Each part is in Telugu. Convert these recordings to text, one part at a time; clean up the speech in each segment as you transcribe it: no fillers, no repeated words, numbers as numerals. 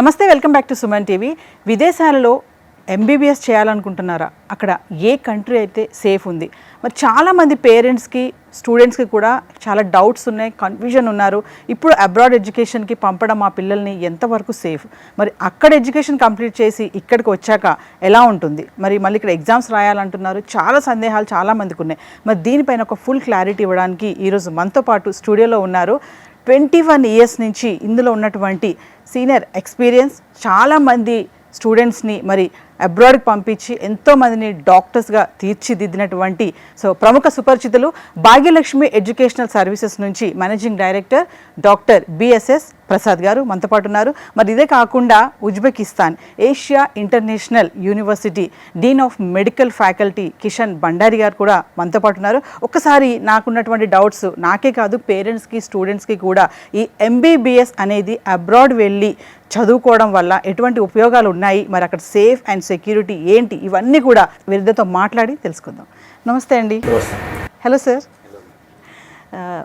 నమస్తే, welcome back to Suman TV. విదేశాలలో ఎంబీబీఎస్ చేయాలనుకుంటున్నారా? అక్కడ ఏ కంట్రీ అయితే సేఫ్ ఉంది? మరి చాలామంది పేరెంట్స్కి స్టూడెంట్స్కి కూడా చాలా డౌట్స్ ఉన్నాయి, కన్ఫ్యూజన్ ఉన్నారు. ఇప్పుడు అబ్రాడ్ ఎడ్యుకేషన్కి పంపడం మా పిల్లల్ని ఎంతవరకు సేఫ్? మరి అక్కడ ఎడ్యుకేషన్ కంప్లీట్ చేసి ఇక్కడికి వచ్చాక ఎలా ఉంటుంది? మరి మళ్ళీ ఇక్కడ ఎగ్జామ్స్ రాయాలంటున్నారు. చాలా సందేహాలు చాలామందికి ఉన్నాయి. మరి దీనిపైన ఒక ఫుల్ క్లారిటీ ఇవ్వడానికి ఈరోజు మనతో పాటు స్టూడియోలో ఉన్నారు 21 ఇయర్స్ నుంచి ఇందులో ఉన్నటువంటి సీనియర్ ఎక్స్పీరియన్స్, చాలామంది స్టూడెంట్స్ని మరి అబ్రాడ్కి పంపించి ఎంతోమందిని డాక్టర్స్గా తీర్చిదిద్దినటువంటి ప్రముఖ సుపరిచితులు భాగ్యలక్ష్మి ఎడ్యుకేషనల్ సర్వీసెస్ నుంచి managing director doctor BSS Prasad గారు మనతో పాటు ఉన్నారు. మరి ఇదే కాకుండా Uzbekistan Asia international university dean of medical faculty Kishan Bhandari గారు కూడా మనతో పాటు ఉన్నారు. ఒక్కసారి నాకున్నటువంటి డౌట్స్ నాకే కాదు, పేరెంట్స్కి స్టూడెంట్స్కి కూడా ఈ ఎంబీబీఎస్ అనేది అబ్రాడ్ వెళ్ళి చదువుకోవడం వల్ల ఎటువంటి ఉపయోగాలు ఉన్నాయి, మరి అక్కడ సేఫ్ అండ్ సెక్యూరిటీ ఏంటి, ఇవన్నీ కూడా వీరితో మాట్లాడి తెలుసుకుందాం. నమస్తే అండి. Hello sir.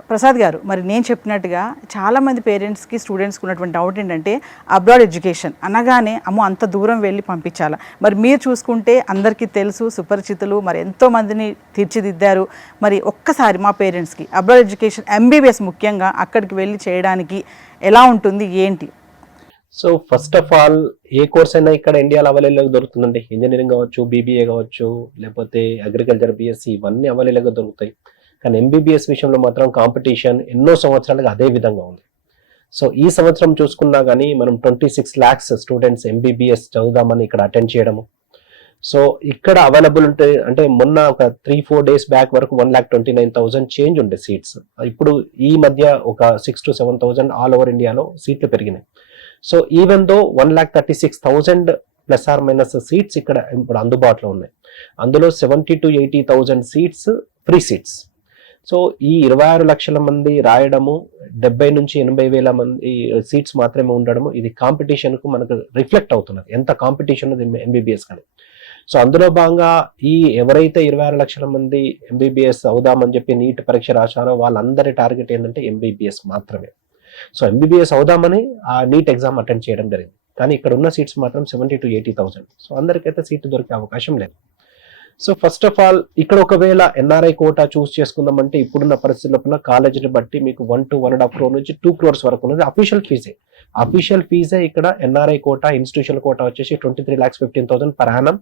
ప్రసాద్ గారు, మరి నేను చెప్పినట్టుగా చాలామంది పేరెంట్స్కి స్టూడెంట్స్కి ఉన్నటువంటి డౌట్ ఏంటంటే అబ్రాడ్ ఎడ్యుకేషన్ అనగానే అమ్మో అంత దూరం వెళ్ళి పంపించాలా? మరి మీరు చూసుకుంటే అందరికీ తెలుసు, సుపరిచితులు, మరి ఎంతోమందిని తీర్చిదిద్దారు. మరి ఒక్కసారి మా పేరెంట్స్కి అబ్రాడ్ ఎడ్యుకేషన్ ఎంబీబీఎస్ ముఖ్యంగా అక్కడికి వెళ్ళి చేయడానికి ఎలా ఉంటుంది, ఏంటి? So first of all A course అయినా ఇక్కడ ఇండియాలో అవైలబుల్గా దొరుకుతుందండి. ఇంజనీరింగ్ కావచ్చు, బీబీఏ కావచ్చు, లేకపోతే అగ్రికల్చర్ బీఎస్సీ, ఇవన్నీ అవైలబుల్గా దొరుకుతాయి. కానీ ఎంబీబీఎస్ విషయంలో మాత్రం కాంపిటీషన్ ఎన్నో సంవత్సరాలుగా అదే విధంగా ఉంది. సో ఈ సంవత్సరం చూసుకున్నా కానీ మనం 26 lakhs స్టూడెంట్స్ ఎంబీబీఎస్ చదువుదామని ఇక్కడ అటెండ్ చేయడము. సో ఇక్కడ అవైలబుల్ ఉంటే అంటే మొన్న ఒక 3-4 days బ్యాక్ వరకు 1,29,000 చేంజ్ ఉండే సీట్స్. ఇప్పుడు ఈ మధ్య ఒక 6,000 to 7,000 ఆల్ ఓవర్ ఇండియాలో సీట్లు పెరిగినాయి. So even though 1,36,000 plus or minus seats ఇక్కడ ఇప్పుడు అందుబాటులో ఉన్నాయి. అందులో 70,000 to 80,000 seats free seats. So ఈ 26 లక్షల మంది రాయడము, 70 నుంచి 80,000 మంది సీట్స్ మాత్రమే ఉండడము, ఇది కాంపిటీషన్కు మనకు రిఫ్లెక్ట్ అవుతున్నది ఎంత కాంపిటీషన్ ఉంది ఎంబీబీఎస్ కానీ. సో అందులో భాగంగా ఈ ఎవరైతే 26 లక్షల మంది ఎంబీబీఎస్ అవుదామని చెప్పి నీట్ పరీక్ష రాశారో వాళ్ళందరి టార్గెట్ ఏంటంటే ఎంబీబీఎస్ మాత్రమే. సో ఎంబీబీఎస్ అవుదామని ఆ నీట్ ఎగ్జామ్ అటెండ్ చేయడం జరిగింది. కానీ ఇక్కడ ఉన్న సీట్స్ మాత్రం 70,000 to 80,000. సో అందరికైతే సీట్లు దొరికే అవకాశం లేదు. సో ఫస్ట్ ఆఫ్ ఆల్ ఇక్కడ ఒకవేళ ఎన్ఆర్ఐ కోటా చూస్ చేసుకుందామంటే ఇప్పుడున్న పరిస్థితుల్లో కాలేజీని బట్టి మీకు 1 to 1.5 crore నుంచి 2 crores వరకు ఉన్నది అఫీషియల్ ఫీజే. అఫీషియల్ ఫీజే ఇక్కడ ఎన్ఆర్ఐ కోటా, ఇన్స్టిట్యూషనల్ కోటా వచ్చేసి 23,15,000 per annum.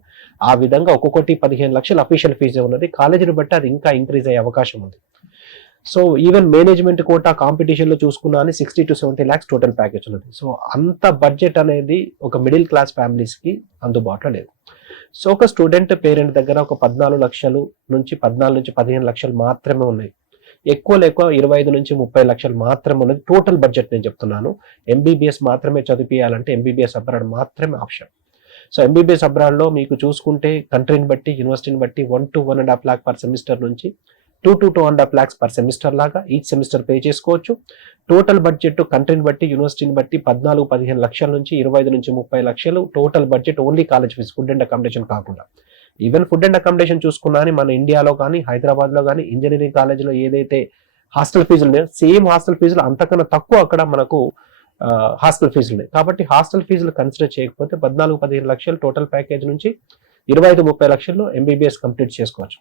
ఆ విధంగా ఒక్కొక్కటి 15 లక్షలు అఫీషియల్ ఫీజే ఉన్నది. కాలేజీని బట్టి అది ఇంకా ఇంక్రీజ్ అయ్యే అవకాశం ఉంది. సో ఈవెన్ మేనేజ్మెంట్ కోటా కాంపిటీషన్లో చూసుకున్నా అని 60 to 70 lakhs టోటల్ ప్యాకేజ్ ఉన్నది. సో అంత బడ్జెట్ అనేది ఒక మిడిల్ క్లాస్ ఫ్యామిలీస్కి అందుబాటులో లేదు. సో ఒక స్టూడెంట్ పేరెంట్ దగ్గర ఒక 14 లక్షలు నుంచి 15 లక్షలు మాత్రమే ఉన్నాయి. ఎక్కువ 25 నుంచి 30 లక్షలు మాత్రమే ఉన్నది టోటల్ బడ్జెట్. నేను చెప్తున్నాను ఎంబీబీఎస్ మాత్రమే చదివియాలంటే ఎంబీబీఎస్ అబ్రాడ్ మాత్రమే ఆప్షన్. సో ఎంబీబీఎస్ అబ్రాడ్లో మీకు చూసుకుంటే కంట్రీని బట్టి, యూనివర్సిటీని బట్టి 1 to 1.5 lakh per semester నుంచి 2 to 2.5 lakhs per semester లాగా ఈచ్ సెమిస్టర్ పే చేసుకోవచ్చు. టోటల్ బడ్జెట్ కంట్రీని బట్టి, యూనివర్సిటీని బట్టి 14-15 లక్షల నుంచి 25 నుంచి 30 లక్షలు total budget only college fee, food and accommodation కాకుండా. ఈవెన్ ఫుడ్ అండ్ అకామిడేషన్ చూసుకున్నా మన ఇండియాలో కానీ హైదరాబాద్లో కానీ ఇంజనీరింగ్ కాలేజ్లో ఏదైతే హాస్టల్ ఫీజులు ఉన్నాయో సేమ్ హాస్టల్ ఫీజులు అంతకన్నా తక్కువ అక్కడ మనకు హాస్టల్ ఫీజులు ఉన్నాయి. కాబట్టి హాస్టల్ ఫీజులు కన్సిడర్ చేయకపోతే 14-15 లక్షలు టోటల్ ప్యాకేజ్ నుంచి 25-30 లక్షల్లో ఎంబీబీఎస్ కంప్లీట్ చేసుకోవచ్చు.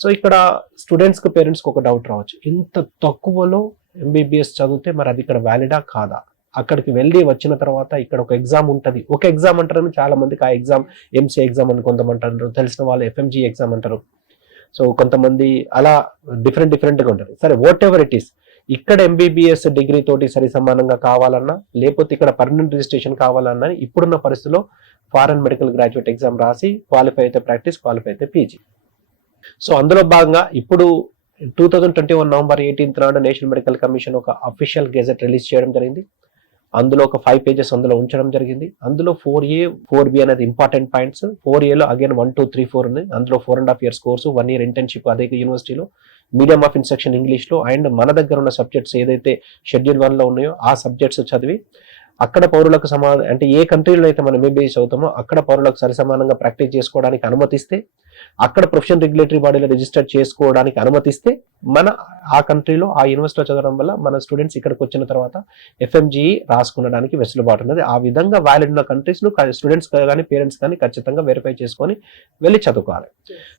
సో ఇక్కడ స్టూడెంట్స్కి, పేరెంట్స్కి ఒక డౌట్ రావచ్చు, ఇంత తక్కువలో ఎంబీబీఎస్ చదివితే మరి అది ఇక్కడ వ్యాలిడా కాదా? అక్కడికి వెళ్ళి వచ్చిన తర్వాత ఇక్కడ ఒక ఎగ్జామ్ ఉంటుంది. ఒక ఎగ్జామ్ అంటారని చాలా మందికి ఆ ఎగ్జామ్ ఎంసీ ఎగ్జామ్ అని కొంతమంది తెలిసిన వాళ్ళు ఎఫ్ఎంజీ ఎగ్జామ్ అంటారు. సో కొంతమంది అలా డిఫరెంట్గా ఉంటారు. సరే, వాట్ ఎవర్ ఇట్ ఈస్, ఇక్కడ ఎంబీబీఎస్ డిగ్రీ తోటి సరి సమానంగా కావాలన్నా, లేకపోతే ఇక్కడ పర్మనెంట్ రిజిస్ట్రేషన్ కావాలన్నా ఇప్పుడున్న పరిస్థితిలో ఫారెన్ మెడికల్ గ్రాడ్యుయేట్ ఎగ్జామ్ రాసి క్వాలిఫై అయితే ప్రాక్టీస్, క్వాలిఫై అయితే పీజీ. సో అందులో భాగంగా ఇప్పుడు 2021 November 18th నాడు నేషనల్ మెడికల్ కమిషన్ ఒక అఫీషియల్ గెజెట్ రిలీజ్ చేయడం జరిగింది. అందులో ఒక 5 pages అందులో ఉంచడం జరిగింది. అందులో 4A 4B అనేది ఇంపార్టెంట్ పాయింట్స్. 4Aలో అగైన్ 1, 2, 3, 4 ఉంది. అందులో 4.5 years కోర్సు, 1 year ఇంటర్న్షిప్ అదే యూనివర్సిటీలో, మీడియం ఆఫ్ ఇన్స్ట్రక్షన్ ఇంగ్లీష్లో, అండ్ మన దగ్గర ఉన్న సబ్జెక్ట్స్ ఏదైతే షెడ్యూల్ 1లో ఉన్నాయో ఆ సబ్జెక్ట్స్ చదివి అక్కడ పౌరులకు అంటే ఏ కంట్రీలో అయితే మనం MBBS చదువుతామో అక్కడ పౌరులకు సరిసమానంగా ప్రాక్టీస్ చేసుకోవడానికి అనుమతిస్తే, అక్కడ ప్రొఫెషన్ రెగ్యులేటరీ బాడీలో రిజిస్టర్ చేసుకోవడానికి అనుమతిస్తే, మన ఆ కంట్రీలో ఆ యూనివర్సిటీలో చదవడం వల్ల మన స్టూడెంట్స్ ఇక్కడికి వచ్చిన తర్వాత FMGE రాసుకునడానికి వెసులుబాటు ఉన్నది. ఆ విధంగా వ్యాలిడ్ ఉన్న కంట్రీస్ ను స్టూడెంట్స్ కానీ పేరెంట్స్ కానీ ఖచ్చితంగా వెరిఫై చేసుకొని వెళ్ళి చదువుకోవాలి.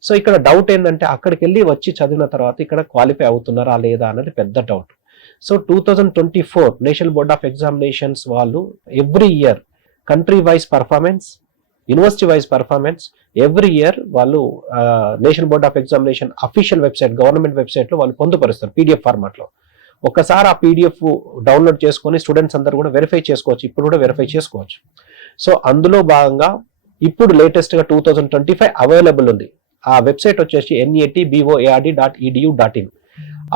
సో ఇక్కడ డౌట్ ఏంటంటే అక్కడికి వెళ్ళి వచ్చి చదివిన తర్వాత ఇక్కడ క్వాలిఫై అవుతున్నారా లేదా అన్నది పెద్ద doubt. So 2024 national board of examinations వాళ్ళు every year country wise performance, university wise performance every year వాళ్ళు national board of examination official website, government website లో వాళ్ళు పొందుపరుస్తారు PDF ఫార్మాట్ లో. ఒకసారి ఆ PDF డౌన్లోడ్ చేసుకొని స్టూడెంట్స్ అందరూ కూడా వెరిఫై చేసుకోవచ్చు, ఇప్పుడు కూడా వెరిఫై చేసుకోవచ్చు. సో అందులో భాగంగా ఇప్పుడు లేటెస్ట్ గా 2025 అవైలబుల్ ఉంది. ఆ వెబ్సైట్ వచ్చేసి netboard.edu.in.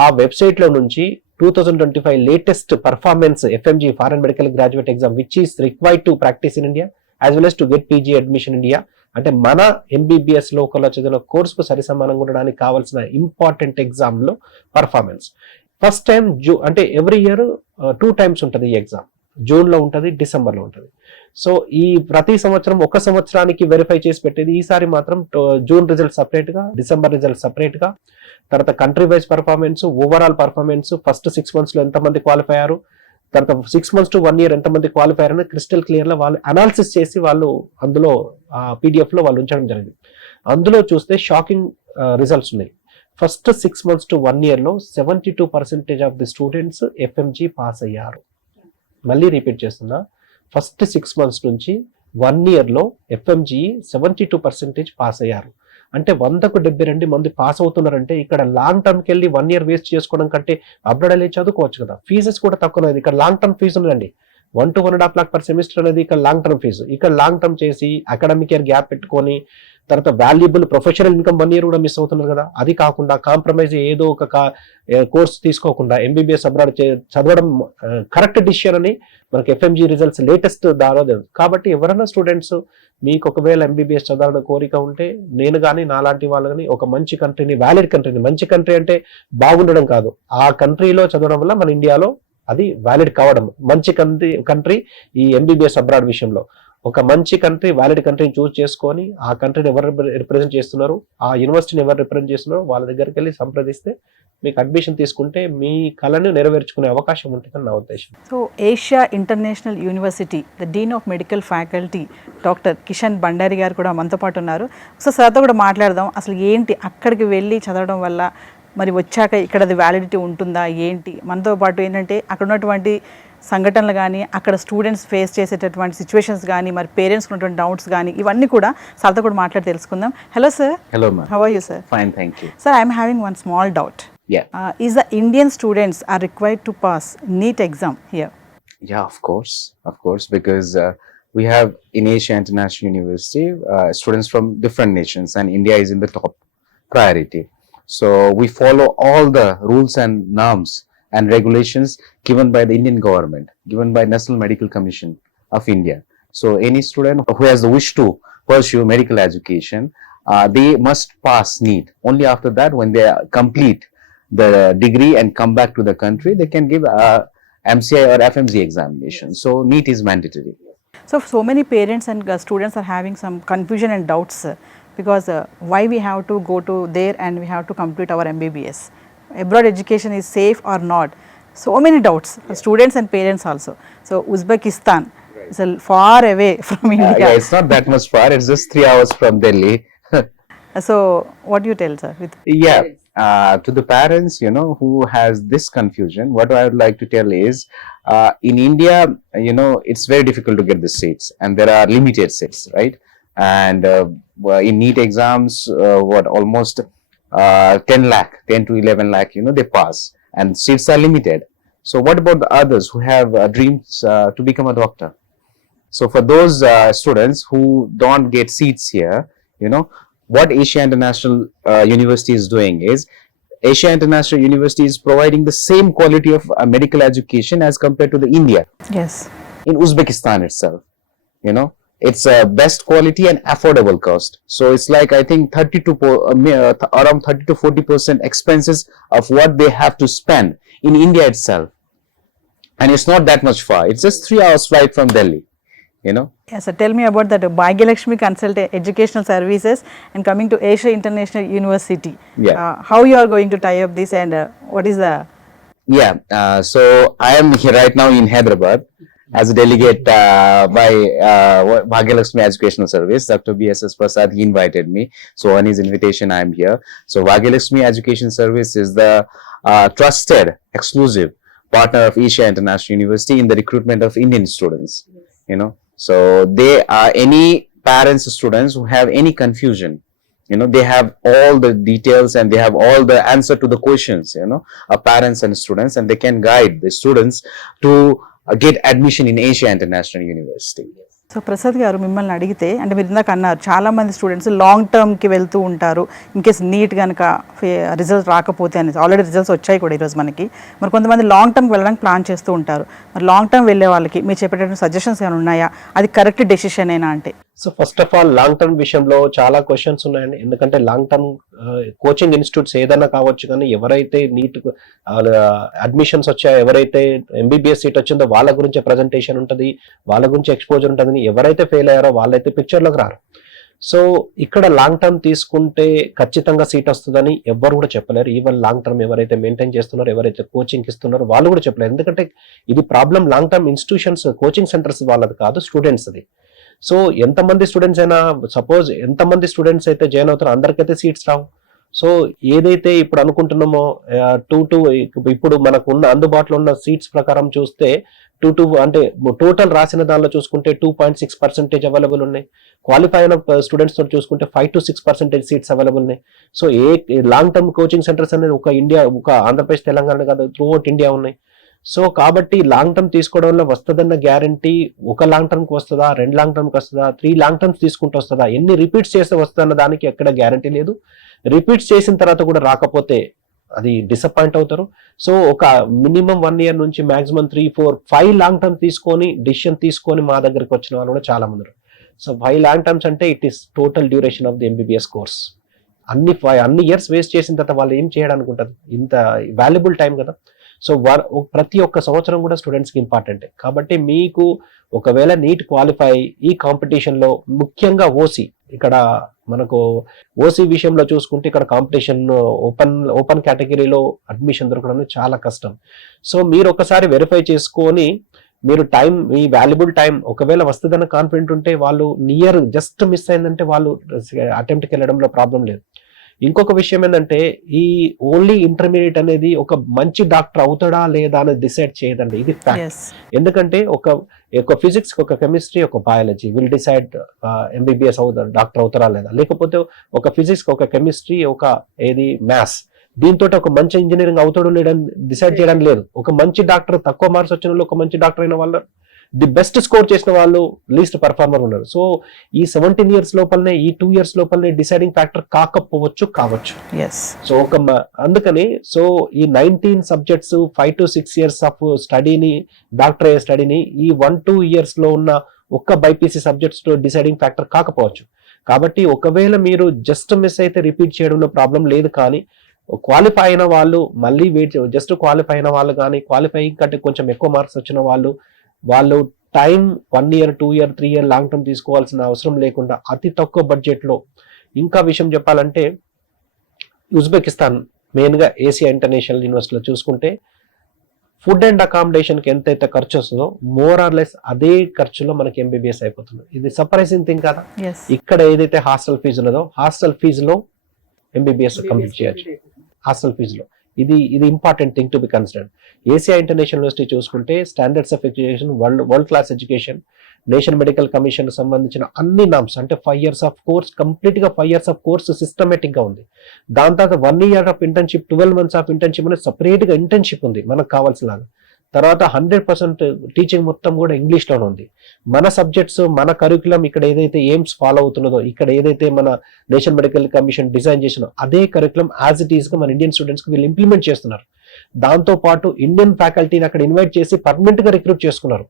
ఆ వెబ్సైట్ లో నుంచి 2025 latest performance FMGE foreign medical graduate exam which is required to practise in India as well as to get PG admission India, అంటే మన MBBS లోకల్లో చదివిన కోర్సుకు సరిసమానంగా ఉండడానికి కావాల్సిన ఇంపార్టెంట్ ఎగ్జామ్ లో పర్ఫార్మెన్స్. ఫస్ట్ టైం అంటే ఎవ్రీ ఇయర్ 2 times ఉంటుంది ఈ ఎగ్జామ్. జూన్ లో ఉంటుంది, డిసెంబర్ లో ఉంటుంది. సో ఈ ప్రతి సంవత్సరం ఒక సంవత్సరానికి వెరిఫై చేసి పెట్టేది. ఈసారి మాత్రం జూన్ రిజల్ట్ సపరేట్ గా, డిసెంబర్ రిజల్ట్ సపరేట్ గా, తర్వాత country wise performance, overall performance, first 6 months లో ఎంతమంది క్వాలిఫై అయ్యారు, తర్వాత 6 months to 1 year ఎంతమంది క్వాలిఫై అయ్యారని క్రిస్టల్ క్లియర్ గా వాళ్ళు అనాలిసిస్ చేసి వాళ్ళు అందులో PDF లో వాళ్ళు ఉంచడం జరిగింది. అందులో చూస్తే షాకింగ్ రిజల్ట్స్ ఉన్నాయి. ఫస్ట్ 6 months to 1 year లో 72% of the students FMGE pass అయ్యారు. మళ్ళీ రిపీట్ చేస్తున్నా, ఫస్ట్ 6 months నుంచి 1 year లో FMGE 72% పాస్ అయ్యారు. అంటే 100కు 72 మంది పాస్ అవుతున్నారంటే ఇక్కడ లాంగ్ టర్మ్కి వెళ్ళి 1 year వేస్ట్ చేసుకోవడం కంటే అబ్రాడ్ వెళ్ళి చదువుకోవచ్చు కదా. ఫీజెస్ కూడా తక్కువ. ఇక్కడ లాంగ్ టర్మ్ ఫీజు ఉందండి, 1 to 1.5 lakh per semester అనేది ఇక్కడ లాంగ్ టర్మ్ ఫీజు. ఇక్కడ లాంగ్ టర్మ్ చేసి అకాడమిక్ ఇయర్ గ్యాప్ పెట్టుకొని తర్వాత వాల్యుబుల్ ప్రొఫెషనల్ ఇన్కమ్ 1 year కూడా మిస్ అవుతున్నారు కదా. అది కాకుండా కాంప్రమైజ్ ఏదో ఒక కోర్స్ తీసుకోకుండా MBBS అబ్రాడ్ చదవడం కరెక్ట్ డిసిషన్ అని మనకి FMGE రిజల్ట్స్ లేటెస్ట్ దాలో తెలుసు. కాబట్టి ఎవరైనా స్టూడెంట్స్ మీకు ఒకవేళ MBBS చదవాలని కోరిక ఉంటే నేను కానీ నాలాంటి వాళ్ళు కానీ ఒక మంచి కంట్రీని, వ్యాలిడ్ కంట్రీని, మంచి కంట్రీ అంటే బాగుండడం కాదు, ఆ కంట్రీలో చదవడం వల్ల మన ఇండియాలో అది వ్యాలిడ్ కావడం. మంచి కంట్రీ ఈ MBBS అబ్రాడ్ విషయంలో ఒక మంచి కంట్రీ, వ్యాలిడ్ కంట్రీని చూస్ చేసుకొని ఆ కంట్రీని ఎవరు రిప్రజెంట్ చేస్తున్నారు, ఆ యూనివర్సిటీని ఎవరు రిప్రజెంట్ చేస్తున్నారో వాళ్ళ దగ్గరికి వెళ్ళి సంప్రదిస్తే మీకు అడ్మిషన్ తీసుకుంటే మీ కళను నెరవేర్చుకునే అవకాశం ఉంటుందని నా ఉద్దేశం. So Asia international university the dean of medical faculty doctor Kishan Bandari గారు కూడా మనతో పాటు ఉన్నారు. సో సార్తో కూడా మాట్లాడదాం, అసలు ఏంటి అక్కడికి వెళ్ళి చదవడం వల్ల మరి వచ్చాక ఇక్కడ అది వ్యాలిడిటీ ఉంటుందా ఏంటి. మనతో పాటు ఏంటంటే అక్కడ ఉన్నటువంటి సంఘటనలు కానీ, అక్కడ స్టూడెంట్స్ ఫేస్ చేసేటటువంటి సిచ్యువేషన్స్ కానీ, మరి పేరెంట్స్ ఉన్నటువంటి డౌట్స్ కానీ, ఇవన్నీ కూడా సార్తో కూడా మాట్లాడి తెలుసుకుందాం. Hello sir. Hello ma'am. How are you sir? Fine, thank you. Sir, I am having one small doubt. Yeah. Is the Indian students are required to pass NEET exam here? Yeah, of course, because we have in Asia International University students from different nations, and India is in the top priority. So we follow all the rules and norms and regulations given by the Indian government, given by National Medical Commission of India. So any student who has the wish to pursue medical education, they must pass NEET. Only after that, when they complete the degree and come back to the country, they can give MCI or FMGE examination. So NEET is mandatory. So many parents and students are having some confusion and doubts because why we have to go to there and we have to complete our MBBS. Abroad education is safe or not? So many doubts for students and parents also. So Uzbekistan is far away from India. Yeah, it's not that much far. It's just 3 hours from Delhi. So what do you tell sir? Yeah. To the parents, who has this confusion, what I would like to tell is, in India, it's very difficult to get the seats, and there are limited seats, right? And in NEET exams, almost 10 to 11 lakh, they pass, and seats are limited. So what about the others who have dreams to become a doctor? So for those students who don't get seats here, what Asia International University is doing is, Asia International University is providing the same quality of medical education as compared to the India. Yes. In Uzbekistan itself, it's a best quality and affordable cost. So it's like, I think around 30 to 40% expenses of what they have to spend in India itself. and it's not that much far. It's just 3 hours flight from Delhi, you know. Yes, sir. Tell me about that Bhagyalakshmi Consult Educational Services and coming to Asia International University. Yeah. How you are going to tie up this and what is the... Yeah, so I am here right now in Hyderabad as a delegate by Bhagyalakshmi Educational Service. Dr. B.S.S. Prasad, he invited me. So on his invitation, I am here. So Bhagyalakshmi Education Service is the trusted, exclusive partner of Asia International University in the recruitment of Indian students, you know. So they are any parents, students who have any confusion, you know, they have all the details and they have all the answer to the questions, you know, of parents and students, and they can guide the students to get admission in Asia International University. So Prasad గారు, మిమ్మల్ని అడిగితే, అంటే మీరు ఇందాక అన్నారు చాలా మంది స్టూడెంట్స్ లాంగ్ టర్మ్కి వెళ్తూ ఉంటారు ఇన్ కేస్ నీట్ కనుక రిజల్ట్ రాకపోతే అనేసి. ఆల్రెడీ రిజల్ట్స్ వచ్చాయి కూడా ఈరోజు మనకి. మరి కొంతమంది లాంగ్ టర్మ్కి వెళ్ళడానికి ప్లాన్ చేస్తూ ఉంటారు. మరి లాంగ్ టర్మ్ వెళ్ళే వాళ్ళకి మీరు చెప్పేటటువంటి సజెషన్స్ ఏమైనా ఉన్నాయా? అది కరెక్ట్ డెసిషన్ ఏనా అంటే? So first of all long term విషయంలో చాలా క్వశ్చన్స్ ఉన్నాయండి. ఎందుకంటే లాంగ్ టర్మ్ కోచింగ్ ఇన్స్టిట్యూట్స్ ఏదైనా కావచ్చు, కానీ ఎవరైతే నీట్ అడ్మిషన్స్ వచ్చాయో, ఎవరైతే ఎంబీబీఎస్ సీట్ వచ్చిందో వాళ్ళ గురించి ప్రజెంటేషన్ ఉంటుంది, వాళ్ళ గురించి ఎక్స్పోజర్ ఉంటుందని. ఎవరైతే ఫెయిల్ అయ్యారో వాళ్ళైతే పిక్చర్లోకి రారు. సో ఇక్కడ లాంగ్ టర్మ్ తీసుకుంటే ఖచ్చితంగా సీట్ వస్తుందని ఎవ్వరు కూడా చెప్పలేరు. ఈవెన్ లాంగ్ టర్మ్ ఎవరైతే మెయింటైన్ చేస్తున్నారో, ఎవరైతే కోచింగ్ ఇస్తున్నారో వాళ్ళు కూడా చెప్పలేరు. ఎందుకంటే ఇది problem long term institutions, coaching centres వాళ్ళది కాదు, స్టూడెంట్స్ది. సో ఎంతమంది స్టూడెంట్స్ అయినా, సపోజ్ ఎంతమంది స్టూడెంట్స్ అయితే జాయిన్ అవుతారో అందరికైతే సీట్స్ రావు. సో ఏదైతే ఇప్పుడు అనుకుంటున్నామో ఇప్పుడు మనకు ఉన్న అందుబాటులో ఉన్న సీట్స్ ప్రకారం చూస్తే 2 అంటే టోటల్ రాసిన దానిలో చూసుకుంటే 2.6% అవైలబుల్ ఉన్నాయి. క్వాలిఫై అయిన స్టూడెంట్స్ తో చూసుకుంటే 5 to 6% సీట్స్ అవైలబుల్ ఉన్నాయి. So long term coaching centres అనేది ఒక ఆంధ్రప్రదేశ్, తెలంగాణ కాదు, త్రూ అవుట్ ఇండియా ఉన్నాయి. సో కాబట్టి లాంగ్ టర్మ్ తీసుకోవడం వల్ల వస్తుందన్న గ్యారంటీ, ఒక లాంగ్ టర్మ్కి వస్తుందా, 2 లాంగ్ టర్మ్కి వస్తుందా, 3 లాంగ్ టర్మ్స్ తీసుకుంటూ వస్తుందా, ఎన్ని రిపీట్స్ చేస్తే వస్తుందన్న దానికి ఎక్కడ గ్యారంటీ లేదు. రిపీట్స్ చేసిన తర్వాత కూడా రాకపోతే అది డిసప్పాయింట్ అవుతారు. సో ఒక మినిమం 1 year నుంచి మాక్సిమం 3, 4, 5 లాంగ్ టర్మ్ తీసుకొని డిసిషన్ తీసుకొని మా దగ్గరికి వచ్చిన వాళ్ళు కూడా చాలా మంది. సో 5 లాంగ్ టర్మ్స్ అంటే it is total duration of the MBBS course. అన్ని ఇయర్స్ వేస్ట్ చేసిన తర్వాత వాళ్ళు ఏం చేయడానికి ఉంటుంది? ఇంత వాల్యుబుల్ టైం కదా. సో ప్రతి ఒక్క సంవత్సరం కూడా స్టూడెంట్స్కి ఇంపార్టెంట్. కాబట్టి మీకు ఒకవేళ నీట్ క్వాలిఫై ఈ కాంపిటీషన్లో, ముఖ్యంగా ఓసీ, ఇక్కడ మనకు ఓసీ విషయంలో చూసుకుంటే ఇక్కడ కాంపిటీషన్ ఓపెన్ కేటగిరీలో అడ్మిషన్ దొరకడం చాలా కష్టం. సో మీరు ఒకసారి వెరిఫై చేసుకొని మీరు టైం, మీ వాల్యుబుల్ టైం ఒకవేళ వస్తుందన్న కాన్ఫిడెంట్ ఉంటే, వాళ్ళు జస్ట్ మిస్ అయిందంటే వాళ్ళు అటెంప్ట్కి వెళ్ళడంలో ప్రాబ్లం లేదు. ఇంకొక విషయం ఏంటంటే, ఈ ఓన్లీ ఇంటర్మీడియట్ అనేది ఒక మంచి డాక్టర్ అవుతాడా లేదా అనేది డిసైడ్ చేయదండి. ఇది ఫ్యాక్ట్. ఎందుకంటే ఒక ఫిజిక్స్, ఒక కెమిస్ట్రీ, ఒక biology will decide MBBS doctor అవుతారా లేదా. లేకపోతే ఒక ఫిజిక్స్, ఒక కెమిస్ట్రీ, ఒక మ్యాథ్స్, దీంతో ఒక మంచి ఇంజనీరింగ్ అవుతాడు లేదని డిసైడ్ చేయడం లేదు. ఒక మంచి డాక్టర్, తక్కువ మార్క్స్ వచ్చిన వాళ్ళు, ఒక మంచి డాక్టర్ అయిన వాళ్ళు, ది బెస్ట్ స్కోర్ చేసిన వాళ్ళు లీస్ట్ పర్ఫార్మర్ ఉన్నారు. సో ఈ 17 years లోపలనే, ఈ 2 years లోపలనే డిసైడింగ్ ఫ్యాక్టర్ కావచ్చు. సో అందుకని సో ఈ 19 subjects 5 to 6 years ఆఫ్ స్టడీని, డాక్టర్ అయ్యే స్టడీని ఈ 1-2 years లో ఉన్న ఒక్క బైపీసీ సబ్జెక్ట్స్ తో డిసైడింగ్ ఫ్యాక్టర్ కాకపోవచ్చు. కాబట్టి ఒకవేళ మీరు జస్ట్ మిస్ అయితే రిపీట్ చేయడంలో ప్రాబ్లం లేదు. కానీ క్వాలిఫై అయిన వాళ్ళు మళ్ళీ జస్ట్ క్వాలిఫై అయిన వాళ్ళు కానీ, క్వాలిఫై కంటే కొంచెం ఎక్కువ మార్క్స్ వచ్చిన వాళ్ళు time 1 year, 2 year, 3 year long term తీసుకోవాల్సిన అవసరం లేకుండా అతి తక్కువ బడ్జెట్లో, ఇంకా విషయం చెప్పాలంటే ఉజ్బెకిస్తాన్, మెయిన్గా ఏసియా ఇంటర్నేషనల్ యూనివర్సిటీలో చూసుకుంటే ఫుడ్ అండ్ అకామిడేషన్కి ఎంతైతే ఖర్చు వస్తుందో మోర్ ఆర్ లెస్ అదే ఖర్చులో మనకి ఎంబీబీఎస్ అయిపోతుంది. ఇది సర్ప్రైజింగ్ థింగ్ కదా. ఇక్కడ ఏదైతే హాస్టల్ ఫీజు ఉన్నదో, హాస్టల్ ఫీజులో ఎంబీబీఎస్ కంప్లీట్ చేయొచ్చు. హాస్టల్ ఫీజులో ఇది important thing to be considered. Asia international university చూసుకుంటే standards of education, world class education, national medical commission సంబంధించిన అన్ని నామ్స్, అంటే 5 years ఆఫ్ కోర్స్, కంప్లీట్గా 5 years ఆఫ్ కోర్స్ సిస్టమేటిక్గా ఉంది. దాని తర్వాత 1 year of internship, 12 months of internship అనేది సపరేట్గా ఇంటర్న్షిప్ ఉంది మనకు కావాల్సినలాగా. తర్వాత 100% టీచింగ్ మొత్తం కూడా ఇంగ్లీష్లోనే ఉంది. మన సబ్జెక్ట్స్, మన కరికులం ఇక్కడ ఏదైతే ఎయిమ్స్ ఫాలో అవుతున్నదో, ఇక్కడ ఏదైతే మన నేషనల్ మెడికల్ కమిషన్ డిజైన్ చేసినో అదే కరికులం యాజ్ ఇట్ ఈస్గా మన ఇండియన్ స్టూడెంట్స్కి వీళ్ళు ఇంప్లిమెంట్ చేస్తున్నారు. దాంతో పాటు ఇండియన్ ఫ్యాకల్టీని అక్కడ ఇన్వైట్ చేసి పర్మనెంట్ గా రిక్రూట్ చేసుకున్నారు.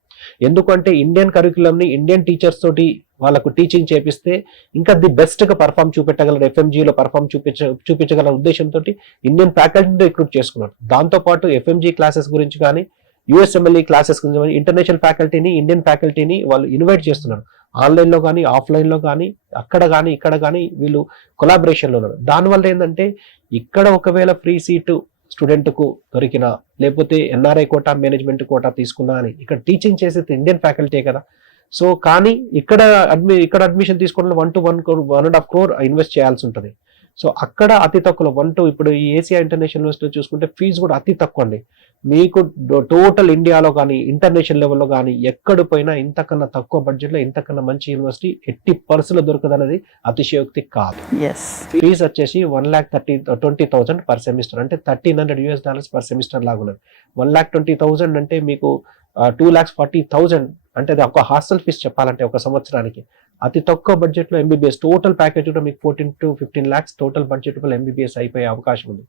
ఎందుకంటే ఇండియన్ కరికులంని ఇండియన్ టీచర్స్ తోటి వాళ్ళకు టీచింగ్ చేపిస్తే ఇంకా ది బెస్ట్ గా పర్ఫామ్ చూపెట్టగలరు, ఎఫ్ఎంజీలో పర్ఫామ్ చూపించగల ఉద్దేశంతో ఇండియన్ ఫ్యాకల్టీని రిక్రూట్ చేసుకున్నారు. దాంతో పాటు ఎఫ్ఎంజీ క్లాసెస్ గురించి కానీ, యుఎస్ఎంఎల్ఈ క్లాసెస్ ఇంటర్నేషనల్ ఫ్యాకల్టీని, ఇండియన్ ఫ్యాకల్టీని వాళ్ళు ఇన్వైట్ చేస్తున్నారు. ఆన్లైన్లో కానీ, ఆఫ్లైన్లో కానీ, అక్కడ కానీ, ఇక్కడ కానీ వీళ్ళు కొలాబరేషన్లో ఉన్నారు. దానివల్ల ఏంటంటే ఇక్కడ ఒకవేళ ఫ్రీ సీటు స్టూడెంట్కు దొరికినా, లేకపోతే ఎన్ఆర్ఐ కోటా, మేనేజ్మెంట్ కోటా తీసుకున్నా అని ఇక్కడ టీచింగ్ చేసేది ఇండియన్ ఫ్యాకల్టీ కదా. సో కానీ ఇక్కడ అడ్మిషన్ తీసుకోవడంలో 1 to 1.5 crore ఇన్వెస్ట్ చేయాల్సి ఉంటుంది. సో అక్కడ అతి తక్కువ 1 to ఇప్పుడు ఈ ఏసియా ఇంటర్నేషనల్ యూనివర్సిటీ చూసుకుంటే ఫీజు కూడా అతి తక్కువ అండి. మీకు టోటల్ ఇండియాలో కానీ, ఇంటర్నేషనల్ లెవెల్లో కానీ ఎక్కడ పోయినా ఇంతకన్నా తక్కువ బడ్జెట్లో ఇంతకన్నా మంచి యూనివర్సిటీ ఎట్టి పరిస్థితుల్లో దొరకదనేది అతిశయోక్తి కాదు. ఫీజు వచ్చేసి 1,20,000 పర్ సెమిస్టర్, అంటే $1,300 పర్ సెమిస్టర్ లాగా ఉన్నది. 1,20,000 అంటే మీకు 2,40,000 అంటే అది ఒక హాస్టల్ ఫీజు చెప్పాలంటే ఒక సంవత్సరానికి. అతి తక్కువ బడ్జెట్లో ఎంబీబీఎస్ టోటల్ ప్యాకేజ్ కూడా మీకు 14 to 15 lakhs total budget MBBS అయిపోయే అవకాశం ఉంది.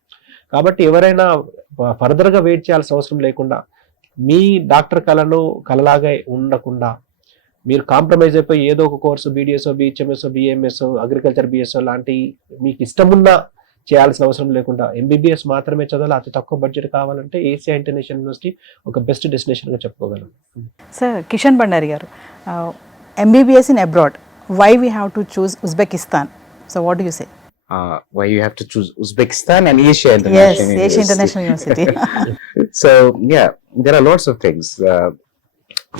కాబట్టి ఎవరైనా ఫర్దర్గా వెయిట్ చేయాల్సిన అవసరం లేకుండా, మీ డాక్టర్ కళను కలలాగా ఉండకుండా మీరు కాంప్రమైజ్ అయిపోయి ఏదో ఒక కోర్సు బీడీఎస్ఓ, బీహెచ్ఎంఎస్ఓ, బిఎంఎస్ఓ, అగ్రికల్చర్ బిఎస్ఓ లాంటి మీకు ఇష్టమున్నా చేయాల్సిన అవసరం లేకుండా ఎంబీబీఎస్ మాత్రమే చదవాలి, అతి తక్కువ బడ్జెట్ కావాలంటే ఏసియా ఇంటర్నేషనల్ యూనివర్సిటీ ఒక బెస్ట్ డెస్టినేషన్గా చెప్పుకోగలం. సార్, కిషన్ భండారి గారు, MBBS in abroad, why we have to choose Uzbekistan? So what do you say? Why you have to choose Uzbekistan and Asia International University? Asia International University. So yeah, there are lots of things.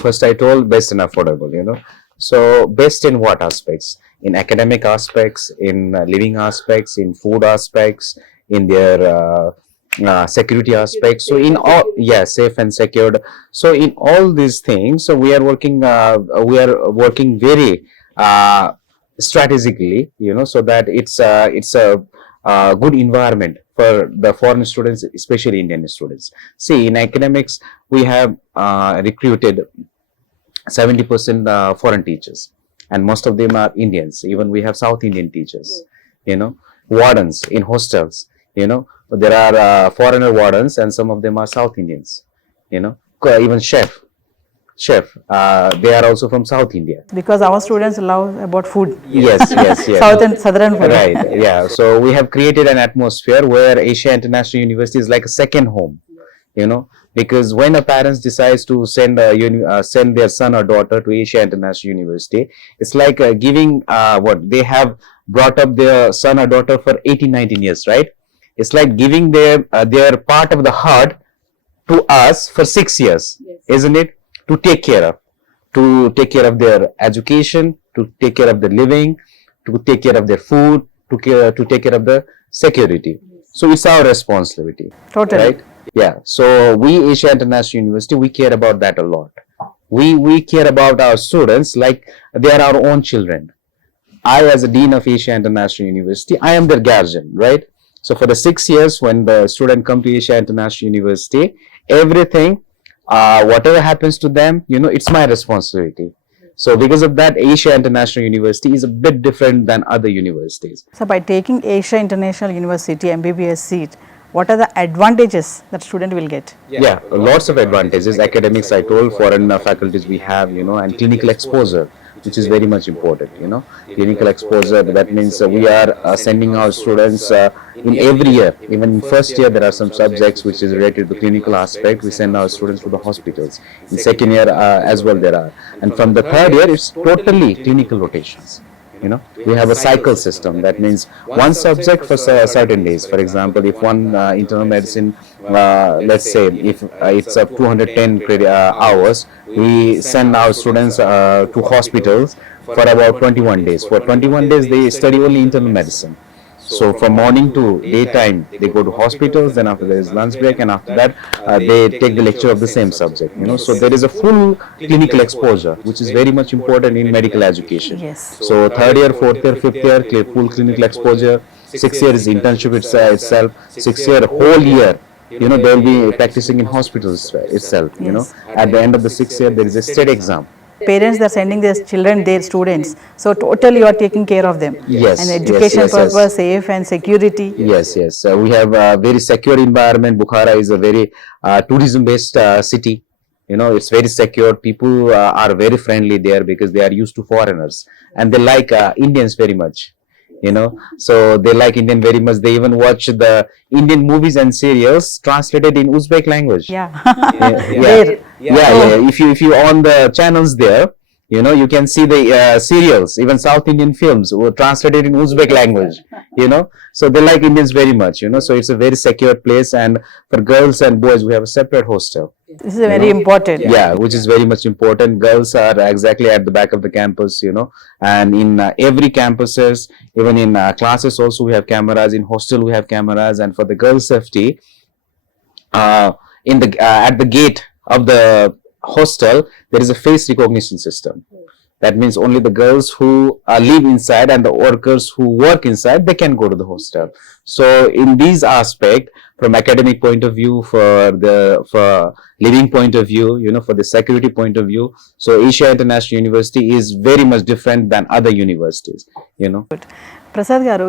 First I told best and affordable, So best in what aspects? In academic aspects, in living aspects, in food aspects, in their security aspects. So in all, safe and secured. So in all these things, so we are working very strategically, so that it's a good environment for the foreign students, especially Indian students. See, in academics, we have recruited 70% foreign teachers, and most of them are Indians. Even we have South Indian teachers, wardens in hostels, there are foreigner wardens and some of them are South Indians, even chef, they are also from South India. Because our students love about food. Yes. South and southern food. Right, yeah. So we have created an atmosphere where Asia International University is like a second home, because when a parents decides to send their son or daughter to Asia International University, it's like giving what they have brought up their son or daughter for 18-19 years, right? It's like giving their part of the heart to us for 6 years, isn't it? To take care of their education, to take care of their living, to take care of their food, to take care of the security. So it's our responsibility. Totally. Right? Yeah. So we, Asia International University, we care about that a lot. We care about our students like they are our own children. I, as a Dean of Asia International University, I am their guardian, right? So for the 6 years when the student come to Asia International University, everything, whatever happens to them, it's my responsibility. So because of that, Asia International University is a bit different than other universities. So by taking Asia International University MBBS seat, what are the advantages that student will get? Yeah, lots of advantages. Academics, I told, foreign faculties we have, and clinical exposure, which is very much important, clinical exposure. That means we are sending our students in every year. Even in first year, there are some subjects which is related to clinical aspect. We send our students to the hospitals. In second year as well there are. And from the third year, it's totally clinical rotations. We have a cycle system. That means one subject for certain days. For example, if one internal medicine, let's say if it's 210 hours, we send our students to hospitals for about 21 days. For 21 days, they study only internal medicine. So from morning to daytime, they go to hospitals, then after there is lunch break, and after that, they take the lecture of the same subject, So there is a full clinical exposure, which is very much important in medical education. Yes. So third year, fourth year, fifth year, full clinical exposure. 6th year is internship itself. 6th year, whole year, they will be practicing in hospitals itself, At the end of the 6th year, there is a state exam. Parents are sending their children, their students. So totally you are taking care of them. Yes. And education purpose, safe and security. Yes. We have a very secure environment. Bukhara is a very tourism-based city. It's very secure. People are very friendly there because they are used to foreigners and they like Indians very much. you know. So they like Indian very much. They even watch the Indian movies and serials translated in Uzbek language. Yeah. Yeah. Yeah. If you on the channels there, you know, you can see the serials, even South Indian films were translated in Uzbek language, you know. So they like Indians very much, you know. So it's a very secure place, and for girls and boys we have a separate hostel. This is very important. Yeah, which is very much important. Girls are exactly at the back of the campus, you know, and in every campuses, even in classes also we have cameras. In hostel we have cameras, and for the girls' safety, in the at the gate of the hostel there is a face recognition system. That means only the girls who live inside and the workers who work inside, they can go to the hostel. So in these aspect, from academic point of view, for living point of view, you know, for the security point of view, so Asia International University is very much different than other universities, you know. Prasad గారు,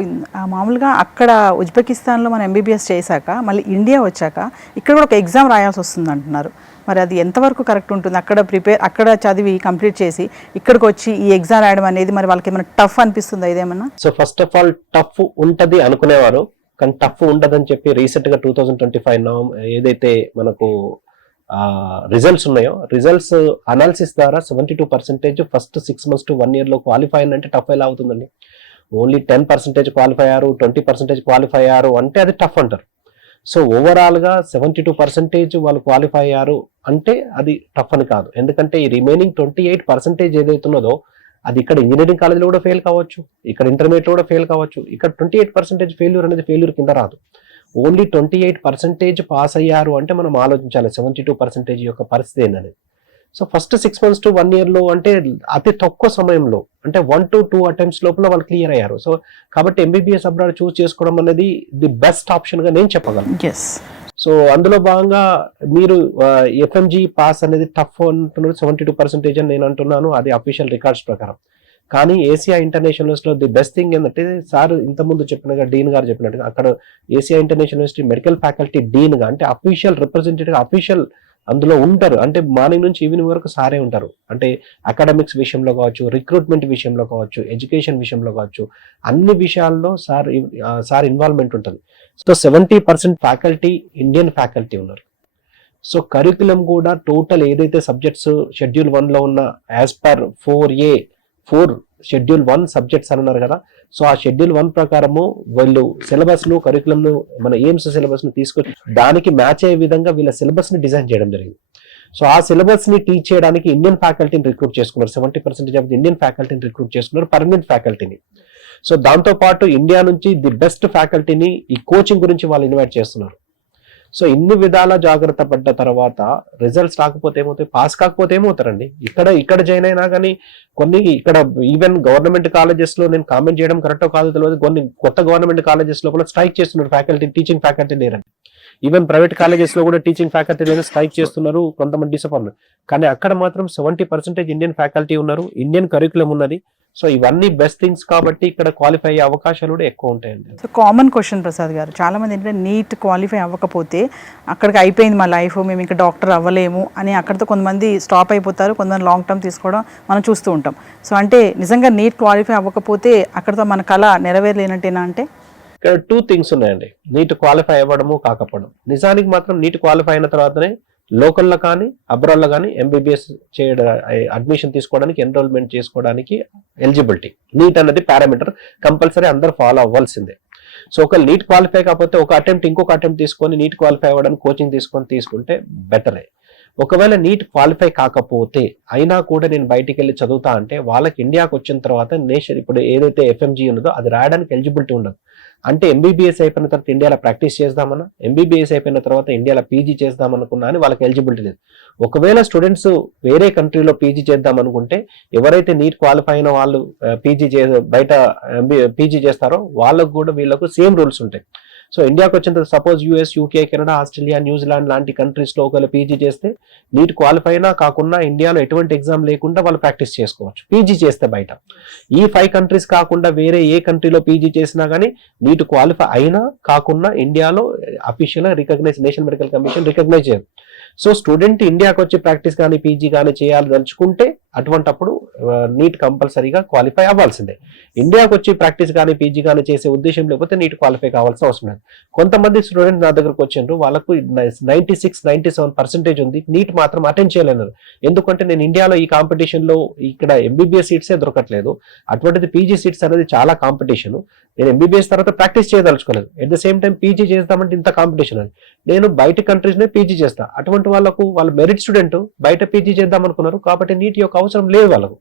మామూలుగా అక్కడ ఉజ్బెకిస్తాన్లో మనం ఎంబీబీఎస్ చేశాక మళ్ళీ ఇండియా వచ్చాక ఇక్కడ కూడా ఒక ఎగ్జామ్ రాయాల్సి వస్తుంది అంటున్నారు. మరి అది ఎంతవరకు కరెక్ట్ ఉంటుంది? అక్కడ చదివి కంప్లీట్ చేసి ఇక్కడికి వచ్చి ఈ ఎగ్జామ్ రాయడం అనేది మరి వాళ్ళకి ఏమైనా టఫ్ అనిపిస్తుందా ఇదేమన్నా? So first of all tough ఉంటది అనుకునేవారు, కానీ టఫ్ ఉండదని చెప్పి రీసెంట్ గా 2025 ఏదైతే మనకు రిజల్ట్స్ ఉన్నాయో, రిజల్ట్స్ అనాలిసిస్ ద్వారా 72% ఫస్ట్ 6 months to 1 year లో క్వాలిఫై అంటే టఫ్ ఎలా అవుతుందండి? ఓన్లీ 10% క్వాలిఫై అయ్యారు, 20% క్వాలిఫై అయ్యారు అంటే అది టఫ్ అంటారు. సో ఓవరాల్ గా 72% వాళ్ళు క్వాలిఫై అయ్యారు అంటే అది టఫ్ అని కాదు. ఎందుకంటే ఈ రిమైనింగ్ 28% ఏదైతే ఉన్నదో అది ఇక్కడ ఇంజనీరింగ్ కాలేజ్లో కూడా ఫెయిల్ కావచ్చు, ఇక్కడ ఇంటర్మీడియట్ కూడా ఫెయిల్ కావచ్చు. ఇక్కడ 28% ఫెయిల్యూర్ అనేది ఫెయిల్యూర్ కింద రాదు. ఓన్లీ 28% పాస్ అయ్యారు అంటే మనం ఆలోచించాలి 72% యొక్క పరిస్థితి ఏంటనేది. So first 6 months to 1 year లో అంటే అతి తక్కువ సమయంలో, అంటే 1 to 2 attempts లోపల వాళ్ళు క్లియర్ అయ్యారు. సో కాబట్టి ఎంబీబీఎస్ అబ్రాడ్ చూస్ చేసుకోవడం అనేది ది బెస్ట్ ఆప్షన్ గా నేను చెప్పగలను. సో అందులో భాగంగా మీరు ఎఫ్ఎంజీ పాస్ అనేది టఫ్ అంటున్నారు 72% అని నేను అంటున్నాను, అది అఫీషియల్ రికార్డ్స్ ప్రకారం. కానీ ఏసియా ఇంటర్నేషనల్ లో ది బెస్ట్ థింగ్ ఏంటంటే, సార్ ఇంతకుముందు చెప్పినగా డీన్ గారు చెప్పినట్టుగా అక్కడ Asia international University medical faculty dean గా, అంటే అఫీషియల్ రిప్రజెంటేటివ్, అఫీషియల్ అందులో ఉంటారు. అంటే మార్నింగ్ నుంచి ఈవినింగ్ వరకు సారే ఉంటారు. అంటే అకాడమిక్స్ విషయంలో కావచ్చు, రిక్రూట్మెంట్ విషయంలో కావచ్చు, ఎడ్యుకేషన్ విషయంలో కావచ్చు, అన్ని విషయాల్లో సార్ ఇన్వాల్వ్మెంట్ ఉంటుంది. సో 70% ఫ్యాకల్టీ ఇండియన్ ఫ్యాకల్టీ ఉన్నారు. సో కరికులం కూడా టోటల్ ఏదైతే సబ్జెక్ట్స్ షెడ్యూల్ 1 లో ఉన్న యాజ్ పర్ 4 షెడ్యూల్ 1 సబ్జెక్ట్స్ అని ఉన్నారు కదా. సో ఆ షెడ్యూల్ 1 ప్రకారము వీళ్ళు సిలబస్ ను, కరికులం ను, మన ఎయిమ్స్ సిలబస్ ను తీసుకొని దానికి మ్యాచ్ అయ్యే విధంగా వీళ్ళ సిలబస్ ని డిజైన్ చేయడం జరిగింది. సో ఆ సిలబస్ ని టీచ్ చేయడానికి ఇండియన్ ఫ్యాకల్టీని రిక్రూట్ చేసుకున్నారు. 70% ఆఫ్ ఇండియన్ ఫ్యాకల్టీని రిక్రూట్ చేసుకున్నారు, పర్మనెంట్ ఫ్యాకల్టీని. సో దాంతో పాటు ఇండియా నుంచి ది బెస్ట్ ఫ్యాకల్టీని ఈ కోచింగ్ గురించి వాళ్ళు ఇన్వైట్ చేస్తున్నారు. సో ఇన్ని విధాల జాగ్రత్త పడ్డ తర్వాత రిజల్ట్స్ రాకపోతే ఏమవుతాయి, పాస్ కాకపోతే ఏమవుతారండి? ఇక్కడ జాయిన్ అయినా కానీ కొన్ని ఇక్కడ ఈవెన్ గవర్నమెంట్ కాలేజెస్ లో, నేను కామెంట్ చేయడం కరెక్టో కాదో తెలియదు, కొన్ని కొత్త గవర్నమెంట్ కాలేజెస్ లోపల స్ట్రైక్ చేస్తున్నారు ఫ్యాకల్టీ, టీచింగ్ ఫ్యాకల్టీ లేరండి. ఈవెన్ ప్రైవేట్ కాలేజెస్ లో కూడా టీచింగ్ ఫ్యాకల్టీ లేదా స్ట్రైక్ చేస్తున్నారు, కొంతమంది డిసప్పాయింట్. కానీ అక్కడ మాత్రం 70% ఇండియన్ ఫ్యాకల్టీ ఉన్నారు, ఇండియన్ కరికులం ఉన్నది. సో ఇవన్నీ బెస్ట్ థింగ్స్ కాబట్టి ఇక్కడ క్వాలిఫై అయ్యే అవకాశాలు కూడా ఎక్కువ ఉంటాయండి. సో కామన్ క్వశ్చన్ ప్రసాద్ గారు, చాలా మంది ఏంటంటే నీట్ క్వాలిఫై అవ్వకపోతే అక్కడికి అయిపోయింది మా లైఫ్, మేము ఇంకా డాక్టర్ అవ్వలేము అని అక్కడితో కొంతమంది స్టాప్ అయిపోతారు, కొంతమంది లాంగ్ టర్మ్ తీసుకోవడం మనం చూస్తూ ఉంటాం. సో అంటే నిజంగా నీట్ క్వాలిఫై అవ్వకపోతే అక్కడితో మన కళ నెరవేరలేనట్టేనా? అంటే ఇక్కడ 2 things ఉన్నాయండి, నీట్ క్వాలిఫై అవ్వడము కాకపోవడం. నిజానికి మాత్రం నీట్ క్వాలిఫై అయిన తర్వాతనే లోకల్లో కానీ అబ్రాడ్లో కానీ ఎంబీబీఎస్ చేయడం, అడ్మిషన్ తీసుకోవడానికి, ఎన్రోల్మెంట్ చేసుకోవడానికి ఎలిజిబిలిటీ. నీట్ అన్నది పారామీటర్, కంపల్సరీ అందరూ ఫాలో అవ్వాల్సిందే. సో ఒక నీట్ క్వాలిఫై కాకపోతే ఒక అటెంప్ట్ ఇంకొక అటెంప్ట్ తీసుకొని నీట్ క్వాలిఫై అవ్వడానికి కోచింగ్ తీసుకుంటే బెటరే. ఒకవేళ నీట్ క్వాలిఫై కాకపోతే అయినా కూడా నేను బయటికి వెళ్ళి చదువుతా అంటే వాళ్ళకి ఇండియాకి వచ్చిన తర్వాత నేషన్ ఇప్పుడు ఏదైతే ఎఫ్ఎంజీ ఉన్నదో అది రాయడానికి ఎలిజిబిలిటీ ఉండదు. అంటే ఎంబీబీఎస్ అయిపోయిన తర్వాత ఇండియాలో ప్రాక్టీస్ చేద్దామన్నా, ఎంబీబీఎస్ అయిపోయిన తర్వాత ఇండియాలో పీజీ చేద్దామనుకున్నా అని వాళ్ళకి ఎలిజిబిలిటీ లేదు. ఒకవేళ స్టూడెంట్స్ వేరే కంట్రీలో పీజీ చేద్దాం అనుకుంటే ఎవరైతే నీట్ క్వాలిఫై అయిన వాళ్ళు బయట పీజీ చేస్తారో వాళ్ళకు కూడా వీళ్ళకు సేమ్ రూల్స్ ఉంటాయి. సో ఇండియాకి వచ్చిన తర్వాత suppose US, UK, Canada, Australia, New Zealand లాంటి కంట్రీస్లో ఒకవేళ పీజీ చేస్తే నీట్ క్వాలిఫై అయినా కాకుండా ఇండియాలో ఎటువంటి ఎగ్జామ్ లేకుండా వాళ్ళు ప్రాక్టీస్ చేసుకోవచ్చు పీజీ చేస్తే బయట. ఈ 5 countries కాకుండా వేరే ఏ కంట్రీలో పీజీ చేసినా కానీ నీట్ క్వాలిఫై అయినా కాకుండా ఇండియాలో అఫీషియల్గా recognise, national medical commission recognise చేయదు. సో స్టూడెంట్ ఇండియాకి వచ్చి ప్రాక్టీస్ కానీ పీజీ కానీ చేయాలి తలుచుకుంటే అటువంటప్పుడు నీట్ కంపల్సరీగా క్వాలిఫై అవ్వాల్సిందే. ఇండియాకి వచ్చి ప్రాక్టీస్ కానీ పీజీ కానీ చేసే ఉద్దేశం లేకపోతే నీట్ క్వాలిఫై కావాల్సిన అవసరం లేదు. కొంతమంది స్టూడెంట్ నా దగ్గరకు వచ్చిండ్రు, వాళ్ళకు 96-97% ఉంది, నీట్ మాత్రం అటెండ్ చేయలేన్నారు. ఎందుకంటే నేను ఇండియాలో ఈ కాంపిటీషన్ లో ఇక్కడ ఎంబీబీఎస్ సీట్సే దొరకట్లేదు, అటువంటిది పీజీ సీట్స్ అనేది చాలా కాంపిటీషన్. నేను ఎంబీబీఎస్ తర్వాత ప్రాక్టీస్ చేయదలుచుకోలేదు, at the same time PG చేద్దామంటే ఇంత కాంపిటీషన్ అని నేను బయట కంట్రీస్ నే పీజీ చేస్తా. అటువంటి వాళ్ళకు వాళ్ళ మెరిట్ స్టూడెంట్ బయట పీజీ చేద్దాం అనుకున్నారు, కాబట్టి నీట్ యొక్క అవసరం లేదు వాళ్ళకు.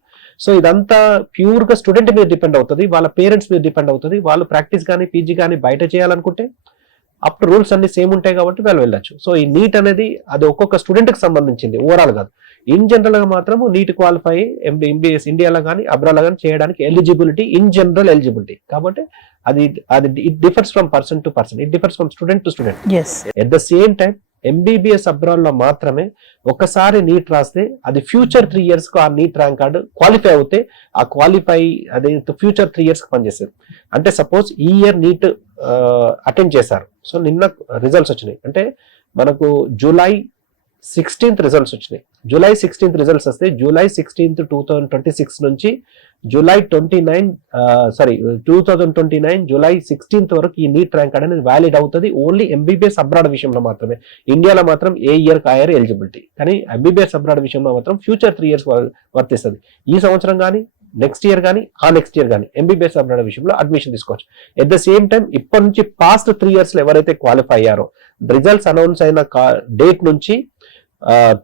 సో ఇదంతా ప్యూర్ గా స్టూడెంట్ మీద డిపెండ్ అవుతుంది, వాళ్ళ పేరెంట్స్ మీద డిపెండ్ అవుతుంది. వాళ్ళు ప్రాక్టీస్ కానీ పీజీ కానీ బయట చేయాలనుకుంటే అప్పుడు రూల్స్ అన్ని సేమ్ ఉంటాయి కాబట్టి వాళ్ళు వెళ్ళొచ్చు. సో ఈ నీట్ అనేది అది ఒక్కొక్క స్టూడెంట్ కి సంబంధించింది, ఓవరాల్ కాదు. ఇన్ జనరల్ గా మాత్రం నీట్ క్వాలిఫై ఎంబీబీఎస్ ఇండియాలో కానీ అబ్రాడ్ కానీ చేయడానికి ఎలిజిబిలిటీ, ఇన్ జనరల్ ఎలిజిబిలిటీ. కాబట్టి అది అది it differs from person to person, it differs from student to student. At the same time MBBS abroad లో మాత్రమే ఒకసారి నీట్ రాస్తే అది ఫ్యూచర్ 3 years కు ఆ నీట్ ర్యాంక్ కార్డు క్వాలిఫై అవుతే ఆ క్వాలిఫై అదే ఫ్యూచర్ 3 years కి పనిచేస్తారు. అంటే సపోజ్ ఈ ఇయర్ నీట్ అటెండ్ చేశారు, సో నిన్న రిజల్ట్స్ వచ్చినాయి అంటే మనకు July 16th రిజల్ట్స్ వచ్చినాయి. July 16th రిజల్ట్స్ వస్తే July 16th 2026 నుంచి July 2029 July 16th వరకు ఈ నీట్ ర్యాంక్ అనేది వ్యాలిడ్ అవుతుంది. ఓన్లీ ఎంబీబీఎస్ అబ్రాడ్ విషయంలో మాత్రమే. ఇండియాలో మాత్రం ఏ ఇయర్ కాయర్ ఎలిజిబిలిటీ, కానీ ఎంబీబీఎస్ అబ్రాడ్ విషయంలో మాత్రం ఫ్యూచర్ 3 years వర్తిస్తుంది. ఈ సంవత్సరం కానీ నెక్స్ట్ ఇయర్ కానీ ఆ నెక్స్ట్ ఇయర్ కానీ ఎంబీబీఎస్ అబ్రాడ్ విషయంలో అడ్మిషన్ తీసుకోవచ్చు. ఎట్ ద సేమ్ టైం ఇప్పటి నుంచి పాస్ట్ 3 years లో ఎవరైతే క్వాలిఫై అయ్యారో రిజల్ట్స్ అనౌన్స్ అయిన డేట్ నుంచి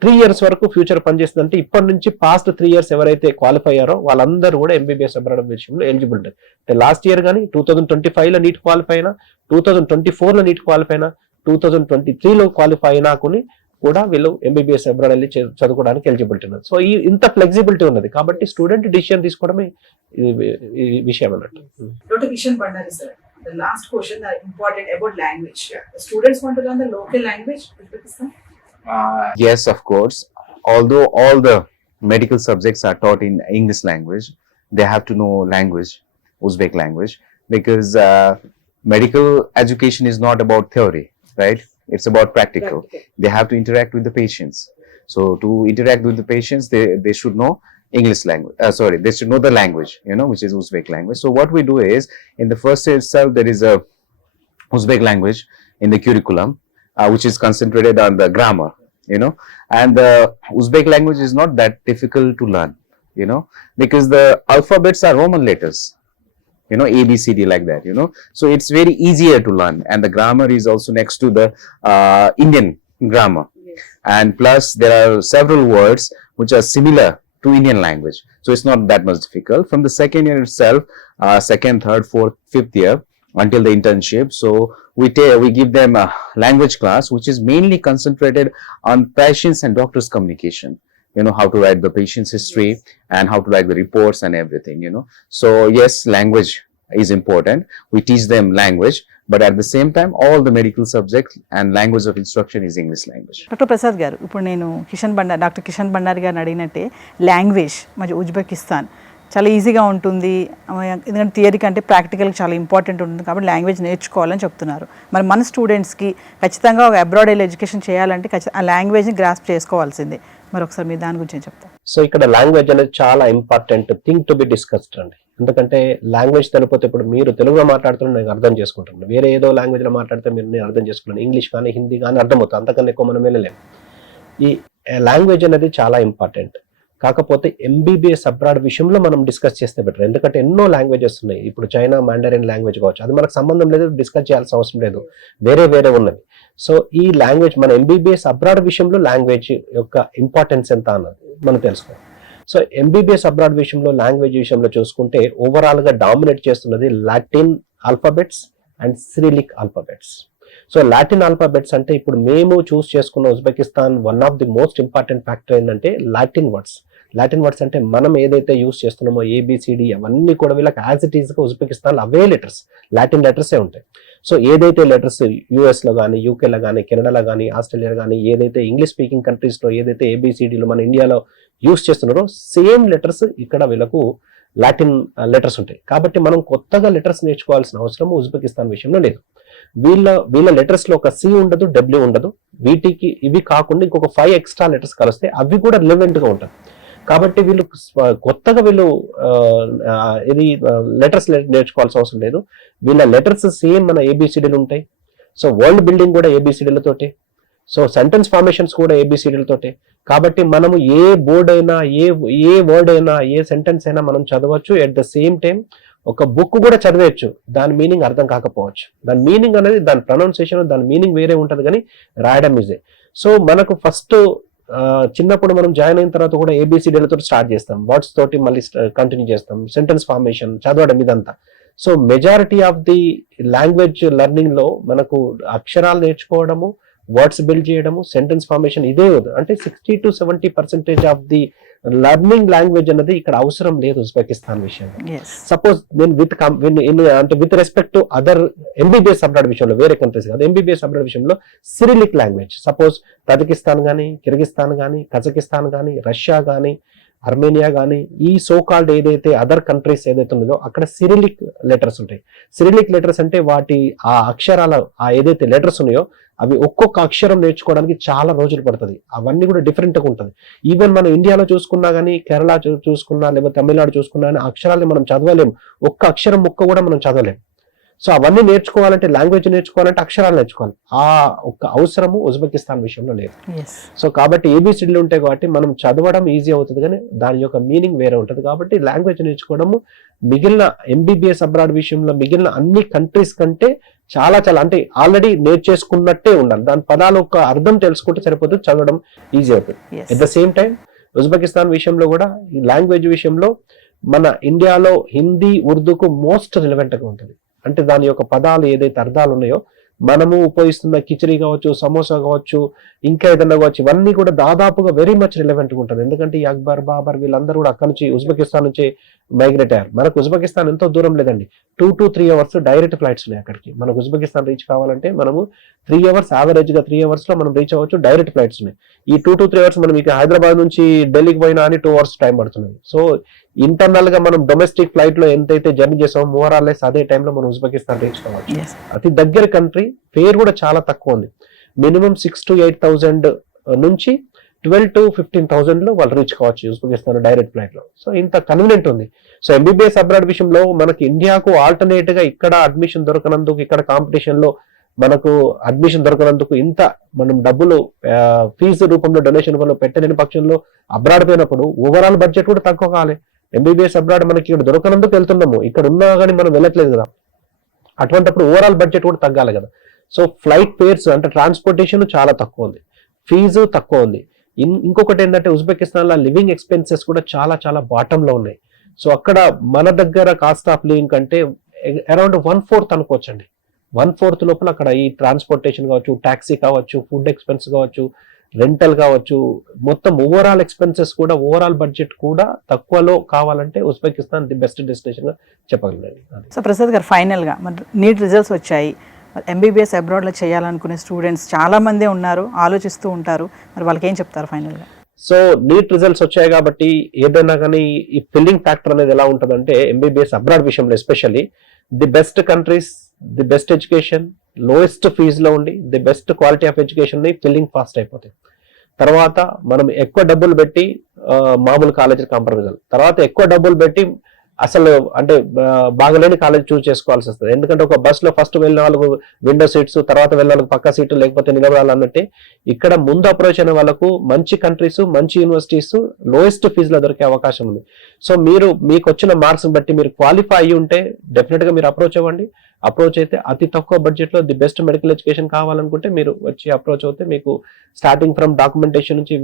3 years వరకు ఫ్యూచర్ పనిచేస్తుంది. అంటే ఇప్పటి నుంచి పాస్ట్ 3 years ఎవరైతే క్వాలిఫై అయ్యారో వాళ్ళందరూ కూడా ఎంబీబీఎస్ అబ్రాడ్ విషయంలో ఎలిజిబిలిటీ. అంటే లాస్ట్ ఇయర్ కానీ 2025 లో నీట్ క్వాలిఫై అయినా, 2024 లో నీట్ క్వాలిఫై అయినా, 2023 లో క్వాలిఫై అయినా కూడా వీళ్ళు ఎంబీబీఎస్ అబ్రాడ్ వెళ్ళి చదువుకోవడానికి ఎలిజిబిలిటీ ఉన్నది. సో ఈ ఇంత ఫ్లెక్సిబిలిటీ ఉన్నది కాబట్టి స్టూడెంట్ డిసిషన్ తీసుకోవడమే ఈ విషయం అన్నట్టు. Dr. Kishan Bhandari sir, the last question important about language. The students want to learn the local language, Uzbekistan? Yes, of course. Although all the medical subjects are taught in English language, they have to know language, Uzbek language, because medical education is not about theory, right? It's about practical. They have to interact with the patients. So to interact with the patients, they should know English language. They should know the language, which is Uzbek language. So what we do is, in the first year itself, there is a Uzbek language in the curriculum, which is concentrated on the grammar, and the Uzbek language is not that difficult to learn, because the alphabets are Roman letters, A, B, C, D like that, so it's very easier to learn, and the grammar is also next to the Indian grammar. Yes. And plus there are several words which are similar to Indian language, so it's not that much difficult. From the second year itself, second, third, fourth, fifth year, until the internship, so we give them a language class which is mainly concentrated on patients and doctors communication, how to write the patient's history, yes, and how to write the reports and everything, so yes, language is important. We teach them language, but at the same time all the medical subjects and language of instruction is English language. Doctor Prasad గారు, ఇప్పుడు నేను డాక్టర్ కిషన్ బండారి గారిని అడిగినట్టే లాంగ్వేజ్ మరి ఉజ్బెకిస్తాన్ చాలా ఈజీగా ఉంటుంది, ఎందుకంటే థియరీ కంటే ప్రాక్టికల్ చాలా ఇంపార్టెంట్ ఉంటుంది కాబట్టి లాంగ్వేజ్ నేర్చుకోవాలని చెప్తున్నారు. మరి మన స్టూడెంట్స్కి ఖచ్చితంగా ఒక అబ్రాడ్ వెళ్ళి ఎడ్యుకేషన్ చేయాలంటే ఆ లాంగ్వేజ్ని గ్రాస్ప్ చేసుకోవాల్సిందే. మరి ఒకసారి మీరు దాని గురించి చెప్తారు. సో ఇక్కడ లాంగ్వేజ్ అనేది చాలా important thing to be discussed అండి. ఎందుకంటే లాంగ్వేజ్ తెలిపోతే ఇప్పుడు మీరు తెలుగులో మాట్లాడుతున్నా నేను అర్థం చేసుకుంటాను, వేరే ఏదో లాంగ్వేజ్ లో మాట్లాడితే మీరు నేను అర్థం చేసుకున్నాను, ఇంగ్లీష్ కానీ హిందీ కానీ అర్థమవుతుంది, అంతకన్నా ఎక్కువ మనం వెళ్ళలేము. ఈ లాంగ్వేజ్ అనేది చాలా ఇంపార్టెంట్. కాకపోతే ఎంబీబీఎస్ అబ్రాడ్ విషయంలో మనం డిస్కస్ చేస్తే బెటర్, ఎందుకంటే ఎన్నో లాంగ్వేజెస్ ఉన్నాయి. ఇప్పుడు చైనా మాండరిన్ లాంగ్వేజ్ కావచ్చు, అది మనకు సంబంధం లేదు, డిస్కస్ చేయాల్సిన అవసరం లేదు, వేరే ఉన్నవి. సో ఈ లాంగ్వేజ్ మన ఎంబీబీఎస్ అబ్రాడ్ విషయంలో లాంగ్వేజ్ యొక్క ఇంపార్టెన్స్ ఎంత అన్నది మనం తెలుసుకోవాలి. సో ఎంబీబీఎస్ అబ్రాడ్ విషయంలో లాంగ్వేజ్ విషయంలో చూసుకుంటే ఓవరాల్ గా డామినేట్ చేస్తున్నది Latin alphabets and Cyrillic alphabets. So Latin alphabets అంటే ఇప్పుడు మేము చూస్ చేసుకున్న Uzbekistan one of the most important factor ఏంటంటే లాటిన్ వర్డ్స్. లాటిన్ వర్డ్స్ అంటే మనం ఏదైతే యూస్ చేస్తున్నామో ఏబిసిడి అవన్నీ కూడా వీళ్ళకి యాజ్ ఇట్ ఈస్ గా ఉజ్బెకిస్తాన్ అవే లెటర్స్, లాటిన్ లెటర్సే ఉంటాయి. సో ఏదైతే లెటర్స్ యుఎస్ లో కానీ, యూకేలో కానీ, కెనడాలో కానీ, ఆస్ట్రేలియా కానీ, ఏదైతే ఇంగ్లీష్ స్పీకింగ్ కంట్రీస్ లో ఏదైతే ఏబిసిడీలు మన ఇండియాలో యూస్ చేస్తున్నారో సేమ్ లెటర్స్ ఇక్కడ వీళ్ళకు లాటిన్ లెటర్స్ ఉంటాయి. కాబట్టి మనం కొత్తగా లెటర్స్ నేర్చుకోవాల్సిన అవసరం ఉజ్బెకిస్తాన్ విషయంలో లేదు. వీళ్ళ లెటర్స్ లో ఒక సి ఉండదు, డబ్ల్యూ ఉండదు. ఇవి కాకుండా ఇంకొక 5 ఎక్స్ట్రా లెటర్స్ కలిస్తే అవి కూడా రిలవెంట్ గా ఉంటాయి. కాబట్టి వీళ్ళు కొత్తగా ఇది లెటర్స్ నేర్చుకోవాల్సిన అవసరం లేదు. వీళ్ళ లెటర్స్ సేమ్ మన ఏబిసిడీలు ఉంటాయి. సో వరల్డ్ బిల్డింగ్ కూడా ఏబిసిడీలతోటి, సో సెంటెన్స్ ఫార్మేషన్స్ కూడా ఏబిసిడీలతోటి. కాబట్టి మనము ఏ బోర్డ్ అయినా, ఏ వర్డ్ అయినా, ఏ సెంటెన్స్ అయినా మనం చదవచ్చు. ఎట్ ద సేమ్ టైం ఒక బుక్ కూడా చదివేయచ్చు, దాని మీనింగ్ అర్థం కాకపోవచ్చు. దాని మీనింగ్ అనేది, దాని ప్రొనౌన్సియేషన్, దాని మీనింగ్ వేరే ఉంటుంది, కానీ రాయడం ఈజీ. సో మనకు ఫస్ట్ చిన్నప్పుడు మనం జాయిన్ అయిన తర్వాత కూడా ఏబిసిడీలతో స్టార్ట్ చేస్తాం, వర్డ్స్ తోటి మళ్ళీ కంటిన్యూ చేస్తాం, సెంటెన్స్ ఫార్మేషన్ చదవడం ఇదంతా. So majority of the language learning లో మనకు అక్షరాలు నేర్చుకోవడము, వర్డ్స్ బిల్డ్ చేయడము, సెంటెన్స్ ఫార్మేషన్ ఇదే అంటే 60 to 70% of the learning language అనేది ఇక్కడ అవసరం లేదు ఉజ్బెకిస్తాన్ విషయంలో. సపోజ్ నేను with respect to other MBBS abroad విషయంలో, వేరే కంట్రీస్ కాదు, ఎంబీబీఎస్ అబ్రాడ్ విషయంలో సిరిలిక్ లాంగ్వేజ్, సపోజ్ తజికిస్తాన్ కానీ, కిర్గిస్తాన్ కానీ, కజకిస్తాన్ కానీ, రష్యా కానీ, అర్మేనియా కానీ, ఈ సోకాల్డ్ ఏదైతే అదర్ కంట్రీస్ ఏదైతే ఉన్నదో అక్కడ సిరిలిక్ లెటర్స్ ఉంటాయి. సిరిలిక్ లెటర్స్ అంటే వాటి ఆ అక్షరాల ఏదైతే లెటర్స్ ఉన్నాయో అవి ఒక్కొక్క అక్షరం నేర్చుకోవడానికి చాలా రోజులు పడుతుంది. అవన్నీ కూడా డిఫరెంట్గా ఉంటుంది. ఈవెన్ మనం ఇండియాలో చూసుకున్నా కానీ, కేరళ చూసుకున్నా, లేకపోతే తమిళనాడు చూసుకున్నా కానీ అక్షరాలని మనం చదవలేము. ఒక్క అక్షరం ముక్క కూడా మనం చదవలేము. సో అవన్నీ నేర్చుకోవాలంటే, లాంగ్వేజ్ నేర్చుకోవాలంటే అక్షరాలు నేర్చుకోవాలి. ఆ ఒక్క అవసరము ఉజ్బెకిస్తాన్ విషయంలో లేదు. సో కాబట్టి ఏబిసిడీలు ఉంటాయి కాబట్టి మనం చదవడం ఈజీ అవుతుంది, కానీ దాని యొక్క మీనింగ్ వేరే ఉంటుంది. కాబట్టి లాంగ్వేజ్ నేర్చుకోవడము మిగిలిన ఎంబీబీఎస్ అబ్రాడ్ విషయంలో మిగిలిన అన్ని కంట్రీస్ కంటే చాలా అంటే ఆల్రెడీ నేర్చేసుకున్నట్టే ఉండాలి. దాని పదాల యొక్క అర్థం తెలుసుకుంటే సరిపోతుంది, చదవడం ఈజీ అవుతుంది. At the same time Uzbekistan విషయంలో కూడా ఈ లాంగ్వేజ్ విషయంలో మన ఇండియాలో హిందీ, ఉర్దూకు మోస్ట్ రిలవెంట్ గా ఉంటుంది. అంటే దాని యొక్క పదాలు ఏదైతే అర్థాలు ఉన్నాయో, మనము ఉపయోగిస్తున్న కిచడీ కావచ్చు, సమోసా కావచ్చు, ఇంకా ఏదన్నా కావచ్చు, ఇవన్నీ కూడా దాదాపుగా వెరీ మచ్ రిలవెంట్ గా ఉంటుంది. ఎందుకంటే ఈ అక్బర్, బాబర్ వీళ్ళందరూ కూడా అక్కడ నుంచి ఉజ్బెకిస్తాన్ నుంచి మైగ్రేట్ అయ్యారు. మనకు ఉజ్బెకిస్తాన్ ఎంతో దూరం లేదండి, 2 to 3 hours డైరెక్ట్ ఫ్లైట్స్ ఉన్నాయి అక్కడికి. మనకు ఉజ్బెకిస్తాన్ రీచ్ కావాలంటే మనము 3 hours, యావరేజ్ గా 3 hours లో మనం రీచ్ అవ్వచ్చు, డైరెక్ట్ ఫ్లైట్స్ ఉన్నాయి. ఈ 2 to 3 hours మనం ఇక హైదరాబాద్ నుంచి ఢిల్లీకి పోయినా అని 2 hours టైం పడుతుంది. సో ఇంటర్నల్ గా మనం డొమెస్టిక్ ఫ్లైట్ లో ఎంతైతే జర్నీ చేసామో మోరాలెస్ అదే టైంలో మనం ఉజ్బెకిస్తాన్ రీచ్ కావచ్చు. అతి దగ్గర కంట్రీ, ఫేర్ కూడా చాలా తక్కువ ఉంది. మినిమం 6,000 to 8,000 నుంచి 12,000 to 15,000 లో వాళ్ళు రీచ్ కావచ్చు ఉజ్బెకిస్తాన్ డైరెక్ట్ ఫ్లైట్ లో. సో ఇంత కన్వీనియంట్ ఉంది. సో ఎంబీబీఎస్ అబ్రాడ్ విషయంలో మనకి ఇండియాకు ఆల్టర్నేట్ గా ఇక్కడ అడ్మిషన్ దొరకనందుకు, ఇక్కడ కాంపిటీషన్ లో మనకు అడ్మిషన్ దొరకనందుకు, ఇంత మనం డబ్బులు ఫీజు రూపంలో, డొనేషన్ రూపంలో పెట్టలేని పక్షంలో అబ్రాడ్ పోయినప్పుడు ఓవరాల్ బడ్జెట్ కూడా తక్కువ కావాలి. ఎంబీబీఎస్ అబ్రాడ్ మనకి ఇక్కడ దొరకనందుకు వెళ్తున్నాము, ఇక్కడ ఉన్నా కానీ మనం వెళ్ళట్లేదు కదా. అటువంటిప్పుడు ఓవరాల్ బడ్జెట్ కూడా తగ్గాలి కదా. సో ఫ్లైట్ ఫేర్స్ అంటే ట్రాన్స్పోర్టేషన్ చాలా తక్కువ ఉంది, ఫీజు తక్కువ ఉంది. ఇంకొకటి ఏంటంటే ఉజ్బెకిస్తాన్ లో లివింగ్ ఎక్స్పెన్సెస్ కూడా చాలా బాటమ్ లో ఉన్నాయి. సో అక్కడ మన దగ్గర కాస్ట్ ఆఫ్ లివింగ్ కంటే అరౌండ్ 1/4 అనుకోవచ్చండి. 1/4 లోపల అక్కడ ఈ ట్రాన్స్పోర్టేషన్ కావచ్చు, టాక్సీ కావచ్చు, ఫుడ్ ఎక్స్పెన్స్ కావచ్చు, రెంటల్ కావచ్చు, మొత్తం ఓవరాల్ ఎక్స్పెన్సెస్ కూడా, ఓవరాల్ బడ్జెట్ కూడా తక్కువలో కావాలంటే ఉజ్బెకిస్తాన్ ది బెస్ట్ డెస్టినేషన్ గా చెప్పగలండి. సో ప్రసాద్ గారు, ఫైనల్ గా మన నీట్ రిజల్ట్స్ వచ్చాయి. ఎంబీబీఎస్ అబ్రాడ్లో చేయాలనుకునే స్టూడెంట్స్ చాలా మందే ఉన్నారు, ఆలోచిస్తూ ఉంటారు. మరి వాళ్ళకి ఏం చెప్తారు ఫైనల్గా? సో నీట్ రిజల్ట్స్ వచ్చాయి కాబట్టి ఏదైనా కానీ ఈ ఫిల్లింగ్ ఫ్యాక్టర్ అనేది ఎలా ఉంటుందంటే, ఎంబీబీఎస్ అబ్రాడ్ విషయంలో especially the best countries, the best education, lowest ఫీజులో ఉండి the best quality of education ని ఫిల్లింగ్ ఫాస్ట్ అయిపోతాయి. తర్వాత మనం ఎక్కువ డబ్బులు పెట్టి మామూలు కాలేజీలు కాంప్రమైజ్, తర్వాత ఎక్కువ డబ్బులు పెట్టి అసలు అంటే బాగలేని కాలేజ్ చూస్ చేసుకోవాల్సి వస్తుంది. ఎందుకంటే ఒక బస్ లో ఫస్ట్ వెళ్ళిన వాళ్ళకు విండో సీట్స్, తర్వాత వెళ్ళిన వాళ్ళకి పక్క సీట్లు, లేకపోతే నిలబడాలన్నట్టే ఇక్కడ ముందు అప్రోచ్ అయిన వాళ్ళకు మంచి కంట్రీస్, మంచి యూనివర్సిటీస్ లోయెస్ట్ ఫీజులో దొరికే అవకాశం ఉంది. సో మీకు వచ్చిన మార్క్స్ బట్టి మీరు క్వాలిఫై అయ్యి ఉంటే డెఫినెట్ గా మీరు అప్రోచ్ అవ్వండి. అప్రోచ్ అయితే అతి తక్కువ బడ్జెట్ లో ది బెస్ట్ మెడికల్ ఎడ్యుకేషన్ కావాలనుకుంటే మీరు వచ్చి అప్రోచ్ అవుతే మీకు స్టార్టింగ్ ఫ్రమ్ డాక్యుమెంటేషన్ నుంచి,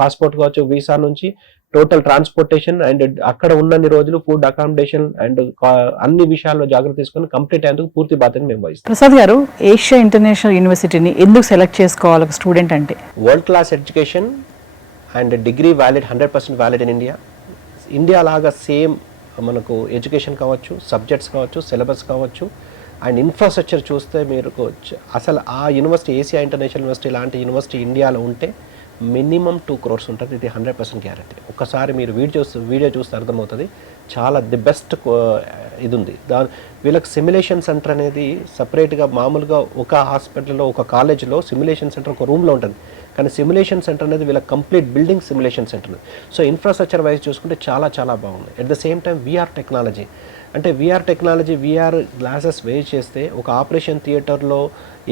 పాస్పోర్ట్ కావచ్చు, వీసా నుంచి టోటల్ ట్రాన్స్పోర్టేషన్ అండ్ అక్కడ ఉన్నన్ని రోజులు ఫుడ్, అకామిడేషన్ అండ్ అన్ని విషయాల్లో జాగ్రత్త తీసుకొని కంప్లీట్ అయ్యేందుకు పూర్తి బాధ్యత మేము వహిస్తాం. ప్రసాద్ గారు, ఏషియా ఇంటర్నేషనల్ యూనివర్సిటీని ఎందుకు సెలెక్ట్ చేసుకోవాలి ఒక స్టూడెంట్ అంటే? World class education and degree valid, 100% valid in India. India లాగా సేమ్ మనకు ఎడ్యుకేషన్ కావచ్చు, సబ్జెక్ట్స్ కావచ్చు, సిలబస్ కావచ్చు అండ్ ఇన్ఫ్రాస్ట్రక్చర్ చూస్తే మీరు అసలు ఆ యూనివర్సిటీ, ఏషియా ఇంటర్నేషనల్ యూనివర్సిటీ లాంటి యూనివర్సిటీ ఇండియాలో ఉంటే మినిమం 2 crores ఉంటుంది. ఇది 100% గ్యారంటీ. ఒక్కసారి మీరు వీడియో చూస్తే అర్థమవుతుంది. చాలా ది బెస్ట్ ఇది ఉంది. వీళ్ళకి సిమ్యులేషన్ సెంటర్ అనేది సపరేట్గా మామూలుగా ఒక హాస్పిటల్లో ఒక కాలేజ్లో సిమ్యులేషన్ సెంటర్ ఒక రూమ్లో ఉంటుంది. కానీ సిమ్యులేషన్ సెంటర్ అనేది వీళ్ళకి complete building simulation centre. So infrastructure wise చూసుకుంటే చాలా బాగుంది. At the same time VR technology, అంటే వీఆర్ గ్లాసెస్ వేజ్ చేస్తే ఒక ఆపరేషన్ థియేటర్లో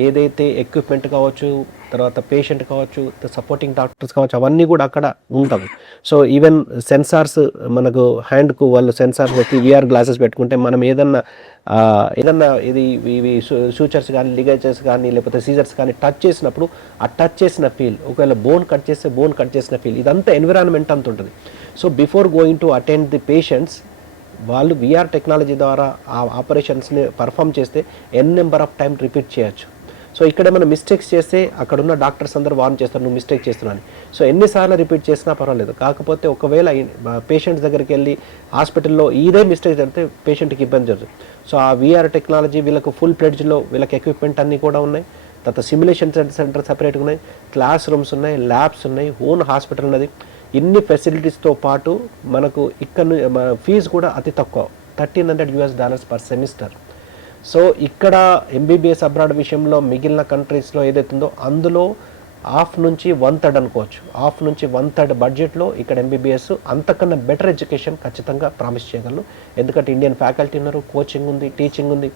ఏదైతే ఎక్విప్మెంట్ కావచ్చు, తర్వాత పేషెంట్ కావచ్చు, సపోర్టింగ్ డాక్టర్స్ కావచ్చు, అవన్నీ కూడా అక్కడ ఉంటాయి. సో ఈవెన్ సెన్సార్స్ మనకు హ్యాండ్కు వాళ్ళు సెన్సార్స్ పెట్టి వీఆర్ గ్లాసెస్ పెట్టుకుంటే మనం ఏదన్నా ఇది ఇవి సూచర్స్ కానీ లిగేజెస్ కానీ లేకపోతే సీజర్స్ కానీ టచ్ చేసినప్పుడు ఆ టచ్ చేసిన ఫీల్, ఒకవేళ బోన్ కట్ చేస్తే బోన్ కట్ చేసిన ఫీల్, ఇదంతా ఎన్విరాన్మెంట్ అంత ఉంటుంది. So before going to attend the patients వాళ్ళు వీఆర్ టెక్నాలజీ ద్వారా ఆ ఆపరేషన్స్ని పర్ఫామ్ చేస్తే నెంబర్ ఆఫ్ టైం రిపీట్ చేయొచ్చు. సో ఇక్కడ ఏమైనా మిస్టేక్స్ చేస్తే అక్కడ ఉన్న డాక్టర్స్ అందరూ వార్న్ చేస్తారు, నువ్వు మిస్టేక్ చేస్తున్నాను. సో ఎన్నిసార్లు రిపీట్ చేసినా పర్వాలేదు. కాకపోతే ఒకవేళ పేషెంట్స్ దగ్గరికి వెళ్ళి హాస్పిటల్లో ఇదే మిస్టేక్ జరిగితే పేషెంట్కి ఇబ్బంది జరుగుతుంది. సో ఆ వీఆర్ టెక్నాలజీ వీళ్ళకు ఫుల్ ప్లెడ్జ్లో వీళ్ళకి ఎక్విప్మెంట్ అన్నీ కూడా ఉన్నాయి. తర్వాత సిమ్యులేషన్ సెంటర్ సపరేట్గా ఉన్నాయి, క్లాస్ రూమ్స్ ఉన్నాయి, ల్యాబ్స్ ఉన్నాయి, ఓన్ హాస్పిటల్ ఉన్నది. ఇన్ని ఫెసిలిటీస్తో పాటు మనకు ఇక్కడ ఫీజు కూడా అతి తక్కువ, $1,300 పర్ సెమిస్టర్. సో ఇక్కడ ఎంబీబీఎస్ అబ్రాడ్ విషయంలో మిగిలిన కంట్రీస్లో ఏదైతుందో అందులో హాఫ్ నుంచి 1/3 అనుకోవచ్చు. హాఫ్ నుంచి 1/3 బడ్జెట్లో ఇక్కడ ఎంబీబీఎస్ అంతకన్నా బెటర్ ఎడ్యుకేషన్ ఖచ్చితంగా ప్రామిస్ చేయగలరు. ఎందుకంటే ఇండియన్ ఫ్యాకల్టీ ఉన్నారు, కోచింగ్ ఉంది, టీచింగ్ ఉంది.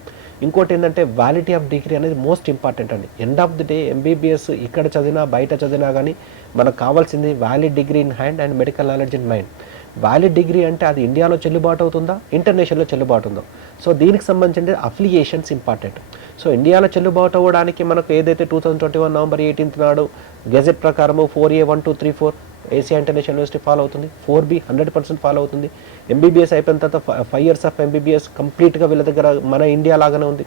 ఇంకోటి ఏంటంటే వ్యాలిటీ ఆఫ్ డిగ్రీ అనేది మోస్ట్ ఇంపార్టెంట్ అండి. End of the day MBBS ఇక్కడ చదివినా బయట చదివినా కానీ మనకు కావాల్సింది valid degree in hand and medical knowledge in mind. Valid degree అంటే అది ఇండియాలో చెల్లుబాటు అవుతుందా, ఇంటర్నేషనల్లో చెల్లుబాటు ఉందో. సో దీనికి సంబంధించిన అఫిలియేషన్స్ ఇంపార్టెంట్. సో ఇండియాలో చెల్లుబాటు అవ్వడానికి మనకు ఏదైతే 2021 నవంబర్ 18 నాడు గెజెట్ ప్రకారము 4A 1 2 3 4 Asia international university follow అవుతుంది, 4B 100% ఫాలో అవుతుంది. ఎంబీబీఎస్ అయిపోయిన తర్వాత 5 years ఆఫ్ ఎంబీబీఎస్ కంప్లీట్గా వీళ్ళ దగ్గర మన ఇండియా లాగానే ఉంది.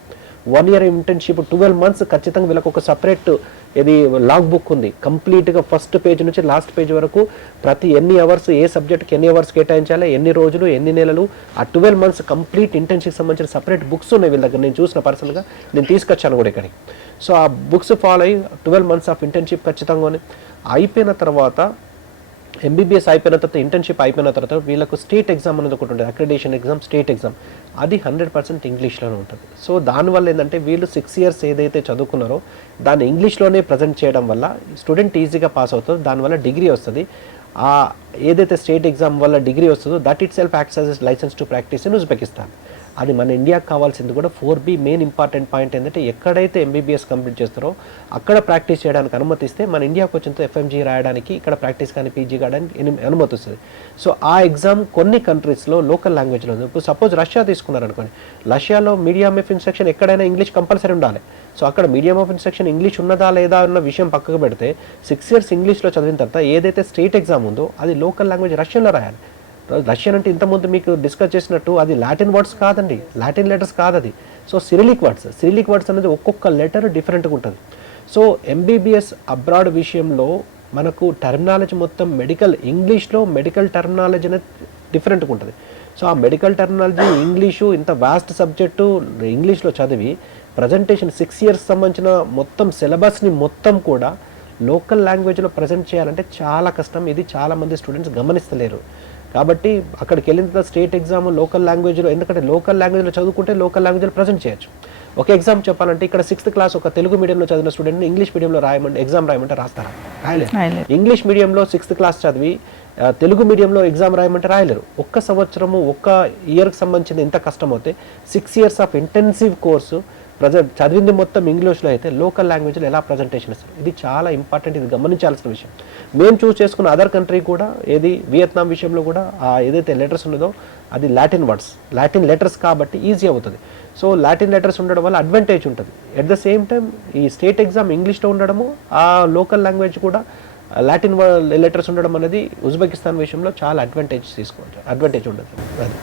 1 year ఇంటర్న్షిప్ 12 months ఖచ్చితంగా వీళ్ళకి ఒక సపరేట్ ఇది లాగ్ బుక్ ఉంది. కంప్లీట్గా ఫస్ట్ పేజ్ నుంచి లాస్ట్ పేజ్ వరకు ప్రతి ఎన్ని అవర్స్ ఏ సబ్జెక్ట్కి ఎన్ని అవర్స్ కేటాయించాలి, ఎన్ని రోజులు, ఎన్ని నెలలు, ఆ 12 months కంప్లీట్ ఇంటర్న్షిప్ సంబంధించిన సపరేట్ బుక్స్ ఉన్నాయి వీళ్ళ దగ్గర. నేను చూసిన పర్సనల్గా, నేను తీసుకొచ్చాను కూడా ఇక్కడికి. సో ఆ బుక్స్ ఫాలో అయ్యి 12 months ఆఫ్ ఇంటర్న్షిప్ ఖచ్చితంగా అయిపోయిన తర్వాత ఎంబీబీఎస్ అయిపోయిన తర్వాత ఇంటర్న్షిప్ అయిపోయిన తర్వాత వీళ్ళకు స్టేట్ ఎగ్జామ్ అనేది ఒకటి ఉంటుంది, అక్రిడేషన్ ఎగ్జామ్, స్టేట్ ఎగ్జామ్. అది 100% ఇంగ్లీష్లోనే ఉంటుంది. సో దానివల్ల ఏంటంటే వీళ్ళు 6 years ఏదైతే చదువుకున్నారో దాన్ని ఇంగ్లీష్లోనే ప్రజెంట్ చేయడం వల్ల స్టూడెంట్ ఈజీగా పాస్ అవుతుంది, దానివల్ల డిగ్రీ వస్తుంది. ఏదైతే స్టేట్ ఎగ్జామ్ వల్ల డిగ్రీ వస్తుందో that itself acts as licence to practise in Uzbekistan. అది మన ఇండియాకి కావాల్సింది కూడా 4B మెయిన్ ఇంపార్టెంట్ పాయింట్ ఏంటంటే ఎక్కడైతే ఎంబీబీఎస్ కంప్లీట్ చేస్తారో అక్కడ ప్రాక్టీస్ చేయడానికి అనుమతిస్తే మన ఇండియాకి వచ్చిన ఎఫ్ఎంజీ రాయడానికి, ఇక్కడ ప్రాక్టీస్ కానీ పీజీ కావడానికి అనుమతి వస్తుంది. సో ఆ ఎగ్జామ్ కొన్ని కంట్రీస్లో లోకల్ లాంగ్వేజ్లో ఉంది. ఇప్పుడు సపోజ్ రష్యా తీసుకున్నారనుకోండి, రష్యాలో మీడియం ఆఫ్ ఇన్స్ట్రక్షన్ ఎక్కడైనా ఇంగ్లీష్ కంపల్సరీ ఉండాలి. సో అక్కడ మీడియం ఆఫ్ ఇన్స్ట్రక్షన్ ఇంగ్లీష్ ఉన్నదా లేదా అన్న విషయం పక్కకు పెడితే 6 years ఇంగ్లీష్లో చదివిన తర్వాత ఏదైతే స్టేట్ ఎగ్జామ్ ఉందో అది లోకల్ లాంగ్వేజ్ రష్యన్లో రాయాలి. రష్యన్ అంటే ఇంతకుముందు మీకు డిస్కస్ చేసినట్టు అది లాటిన్ వర్డ్స్ కాదండి, లాటిన్ లెటర్స్ కాదు అది. సో సిరిలిక్ వర్డ్స్ అనేది ఒక్కొక్క లెటర్ డిఫరెంట్గా ఉంటుంది. సో ఎంబీబీఎస్ అబ్రాడ్ విషయంలో మనకు టర్మినాలజీ మొత్తం ఇంగ్లీష్లో మెడికల్ టర్మినాలజీ అనేది డిఫరెంట్గా ఉంటుంది. సో ఆ మెడికల్ టర్మినాలజీ ఇంగ్లీషు ఇంత వాస్ట్ సబ్జెక్టు ఇంగ్లీష్లో చదివి ప్రజెంటేషన్ 6 years సంబంధించిన మొత్తం సిలబస్ని మొత్తం కూడా లోకల్ లాంగ్వేజ్లో ప్రజెంట్ చేయాలంటే చాలా కష్టం. ఇది చాలామంది స్టూడెంట్స్ గమనిస్తలేరు. కాబట్టి అక్కడికి వెళ్ళిన తర్వాత స్టేట్ ఎగ్జామ్ లోకల్ లాంగ్వేజ్లో, ఎందుకంటే లోకల్ లాంగ్వేజ్లో చదువుకుంటే లోకల్ లాంగ్వేజ్లో ప్రజెంట్ చేయొచ్చు. ఒక ఎగ్జామ్ చెప్పాలంటే ఇక్కడ 6th class ఒక తెలుగు మీడియంలో చదివిన స్టూడెంట్ని ఇంగ్లీష్ మీడియంలో ఎగ్జామ్ రాయమంటే రాస్తారా? రాయలేరు. ఇంగ్లీష్ మీడియంలో 6th class చదివి తెలుగు మీడియంలో ఎగ్జామ్ రాయమంటే రాయలేరు. ఒక్క సంవత్సరము ఒక్క ఇయర్కి సంబంధించిన ఎంత కష్టం అవుతే 6 years ఆఫ్ ఇంటెన్సివ్ కోర్సు చదివింది మొత్తం ఇంగ్లీష్లో అయితే లోకల్ లాంగ్వేజ్లో ఎలా ప్రజెంటేషన్ ఇస్తారు? ఇది చాలా ఇంపార్టెంట్, ఇది గమనించాల్సిన విషయం. మేము చూస్ చేసుకున్న అదర్ కంట్రీ కూడా వియత్నాం విషయంలో కూడా ఏదైతే లెటర్స్ ఉన్నదో అది లాటిన్ లెటర్స్ కాబట్టి ఈజీ అవుతుంది. సో లాటిన్ లెటర్స్ ఉండడం వల్ల అడ్వాంటేజ్ ఉంటుంది. ఎట్ ద సేమ్ టైం ఈ స్టేట్ ఎగ్జామ్ ఇంగ్లీష్లో ఉండడము, ఆ లోకల్ లాంగ్వేజ్ కూడా లాటిన్ లెటర్స్ ఉండడం అనేది ఉజ్బెకిస్తాన్ విషయంలో చాలా అడ్వాంటేజ్ ఉంటుంది. అది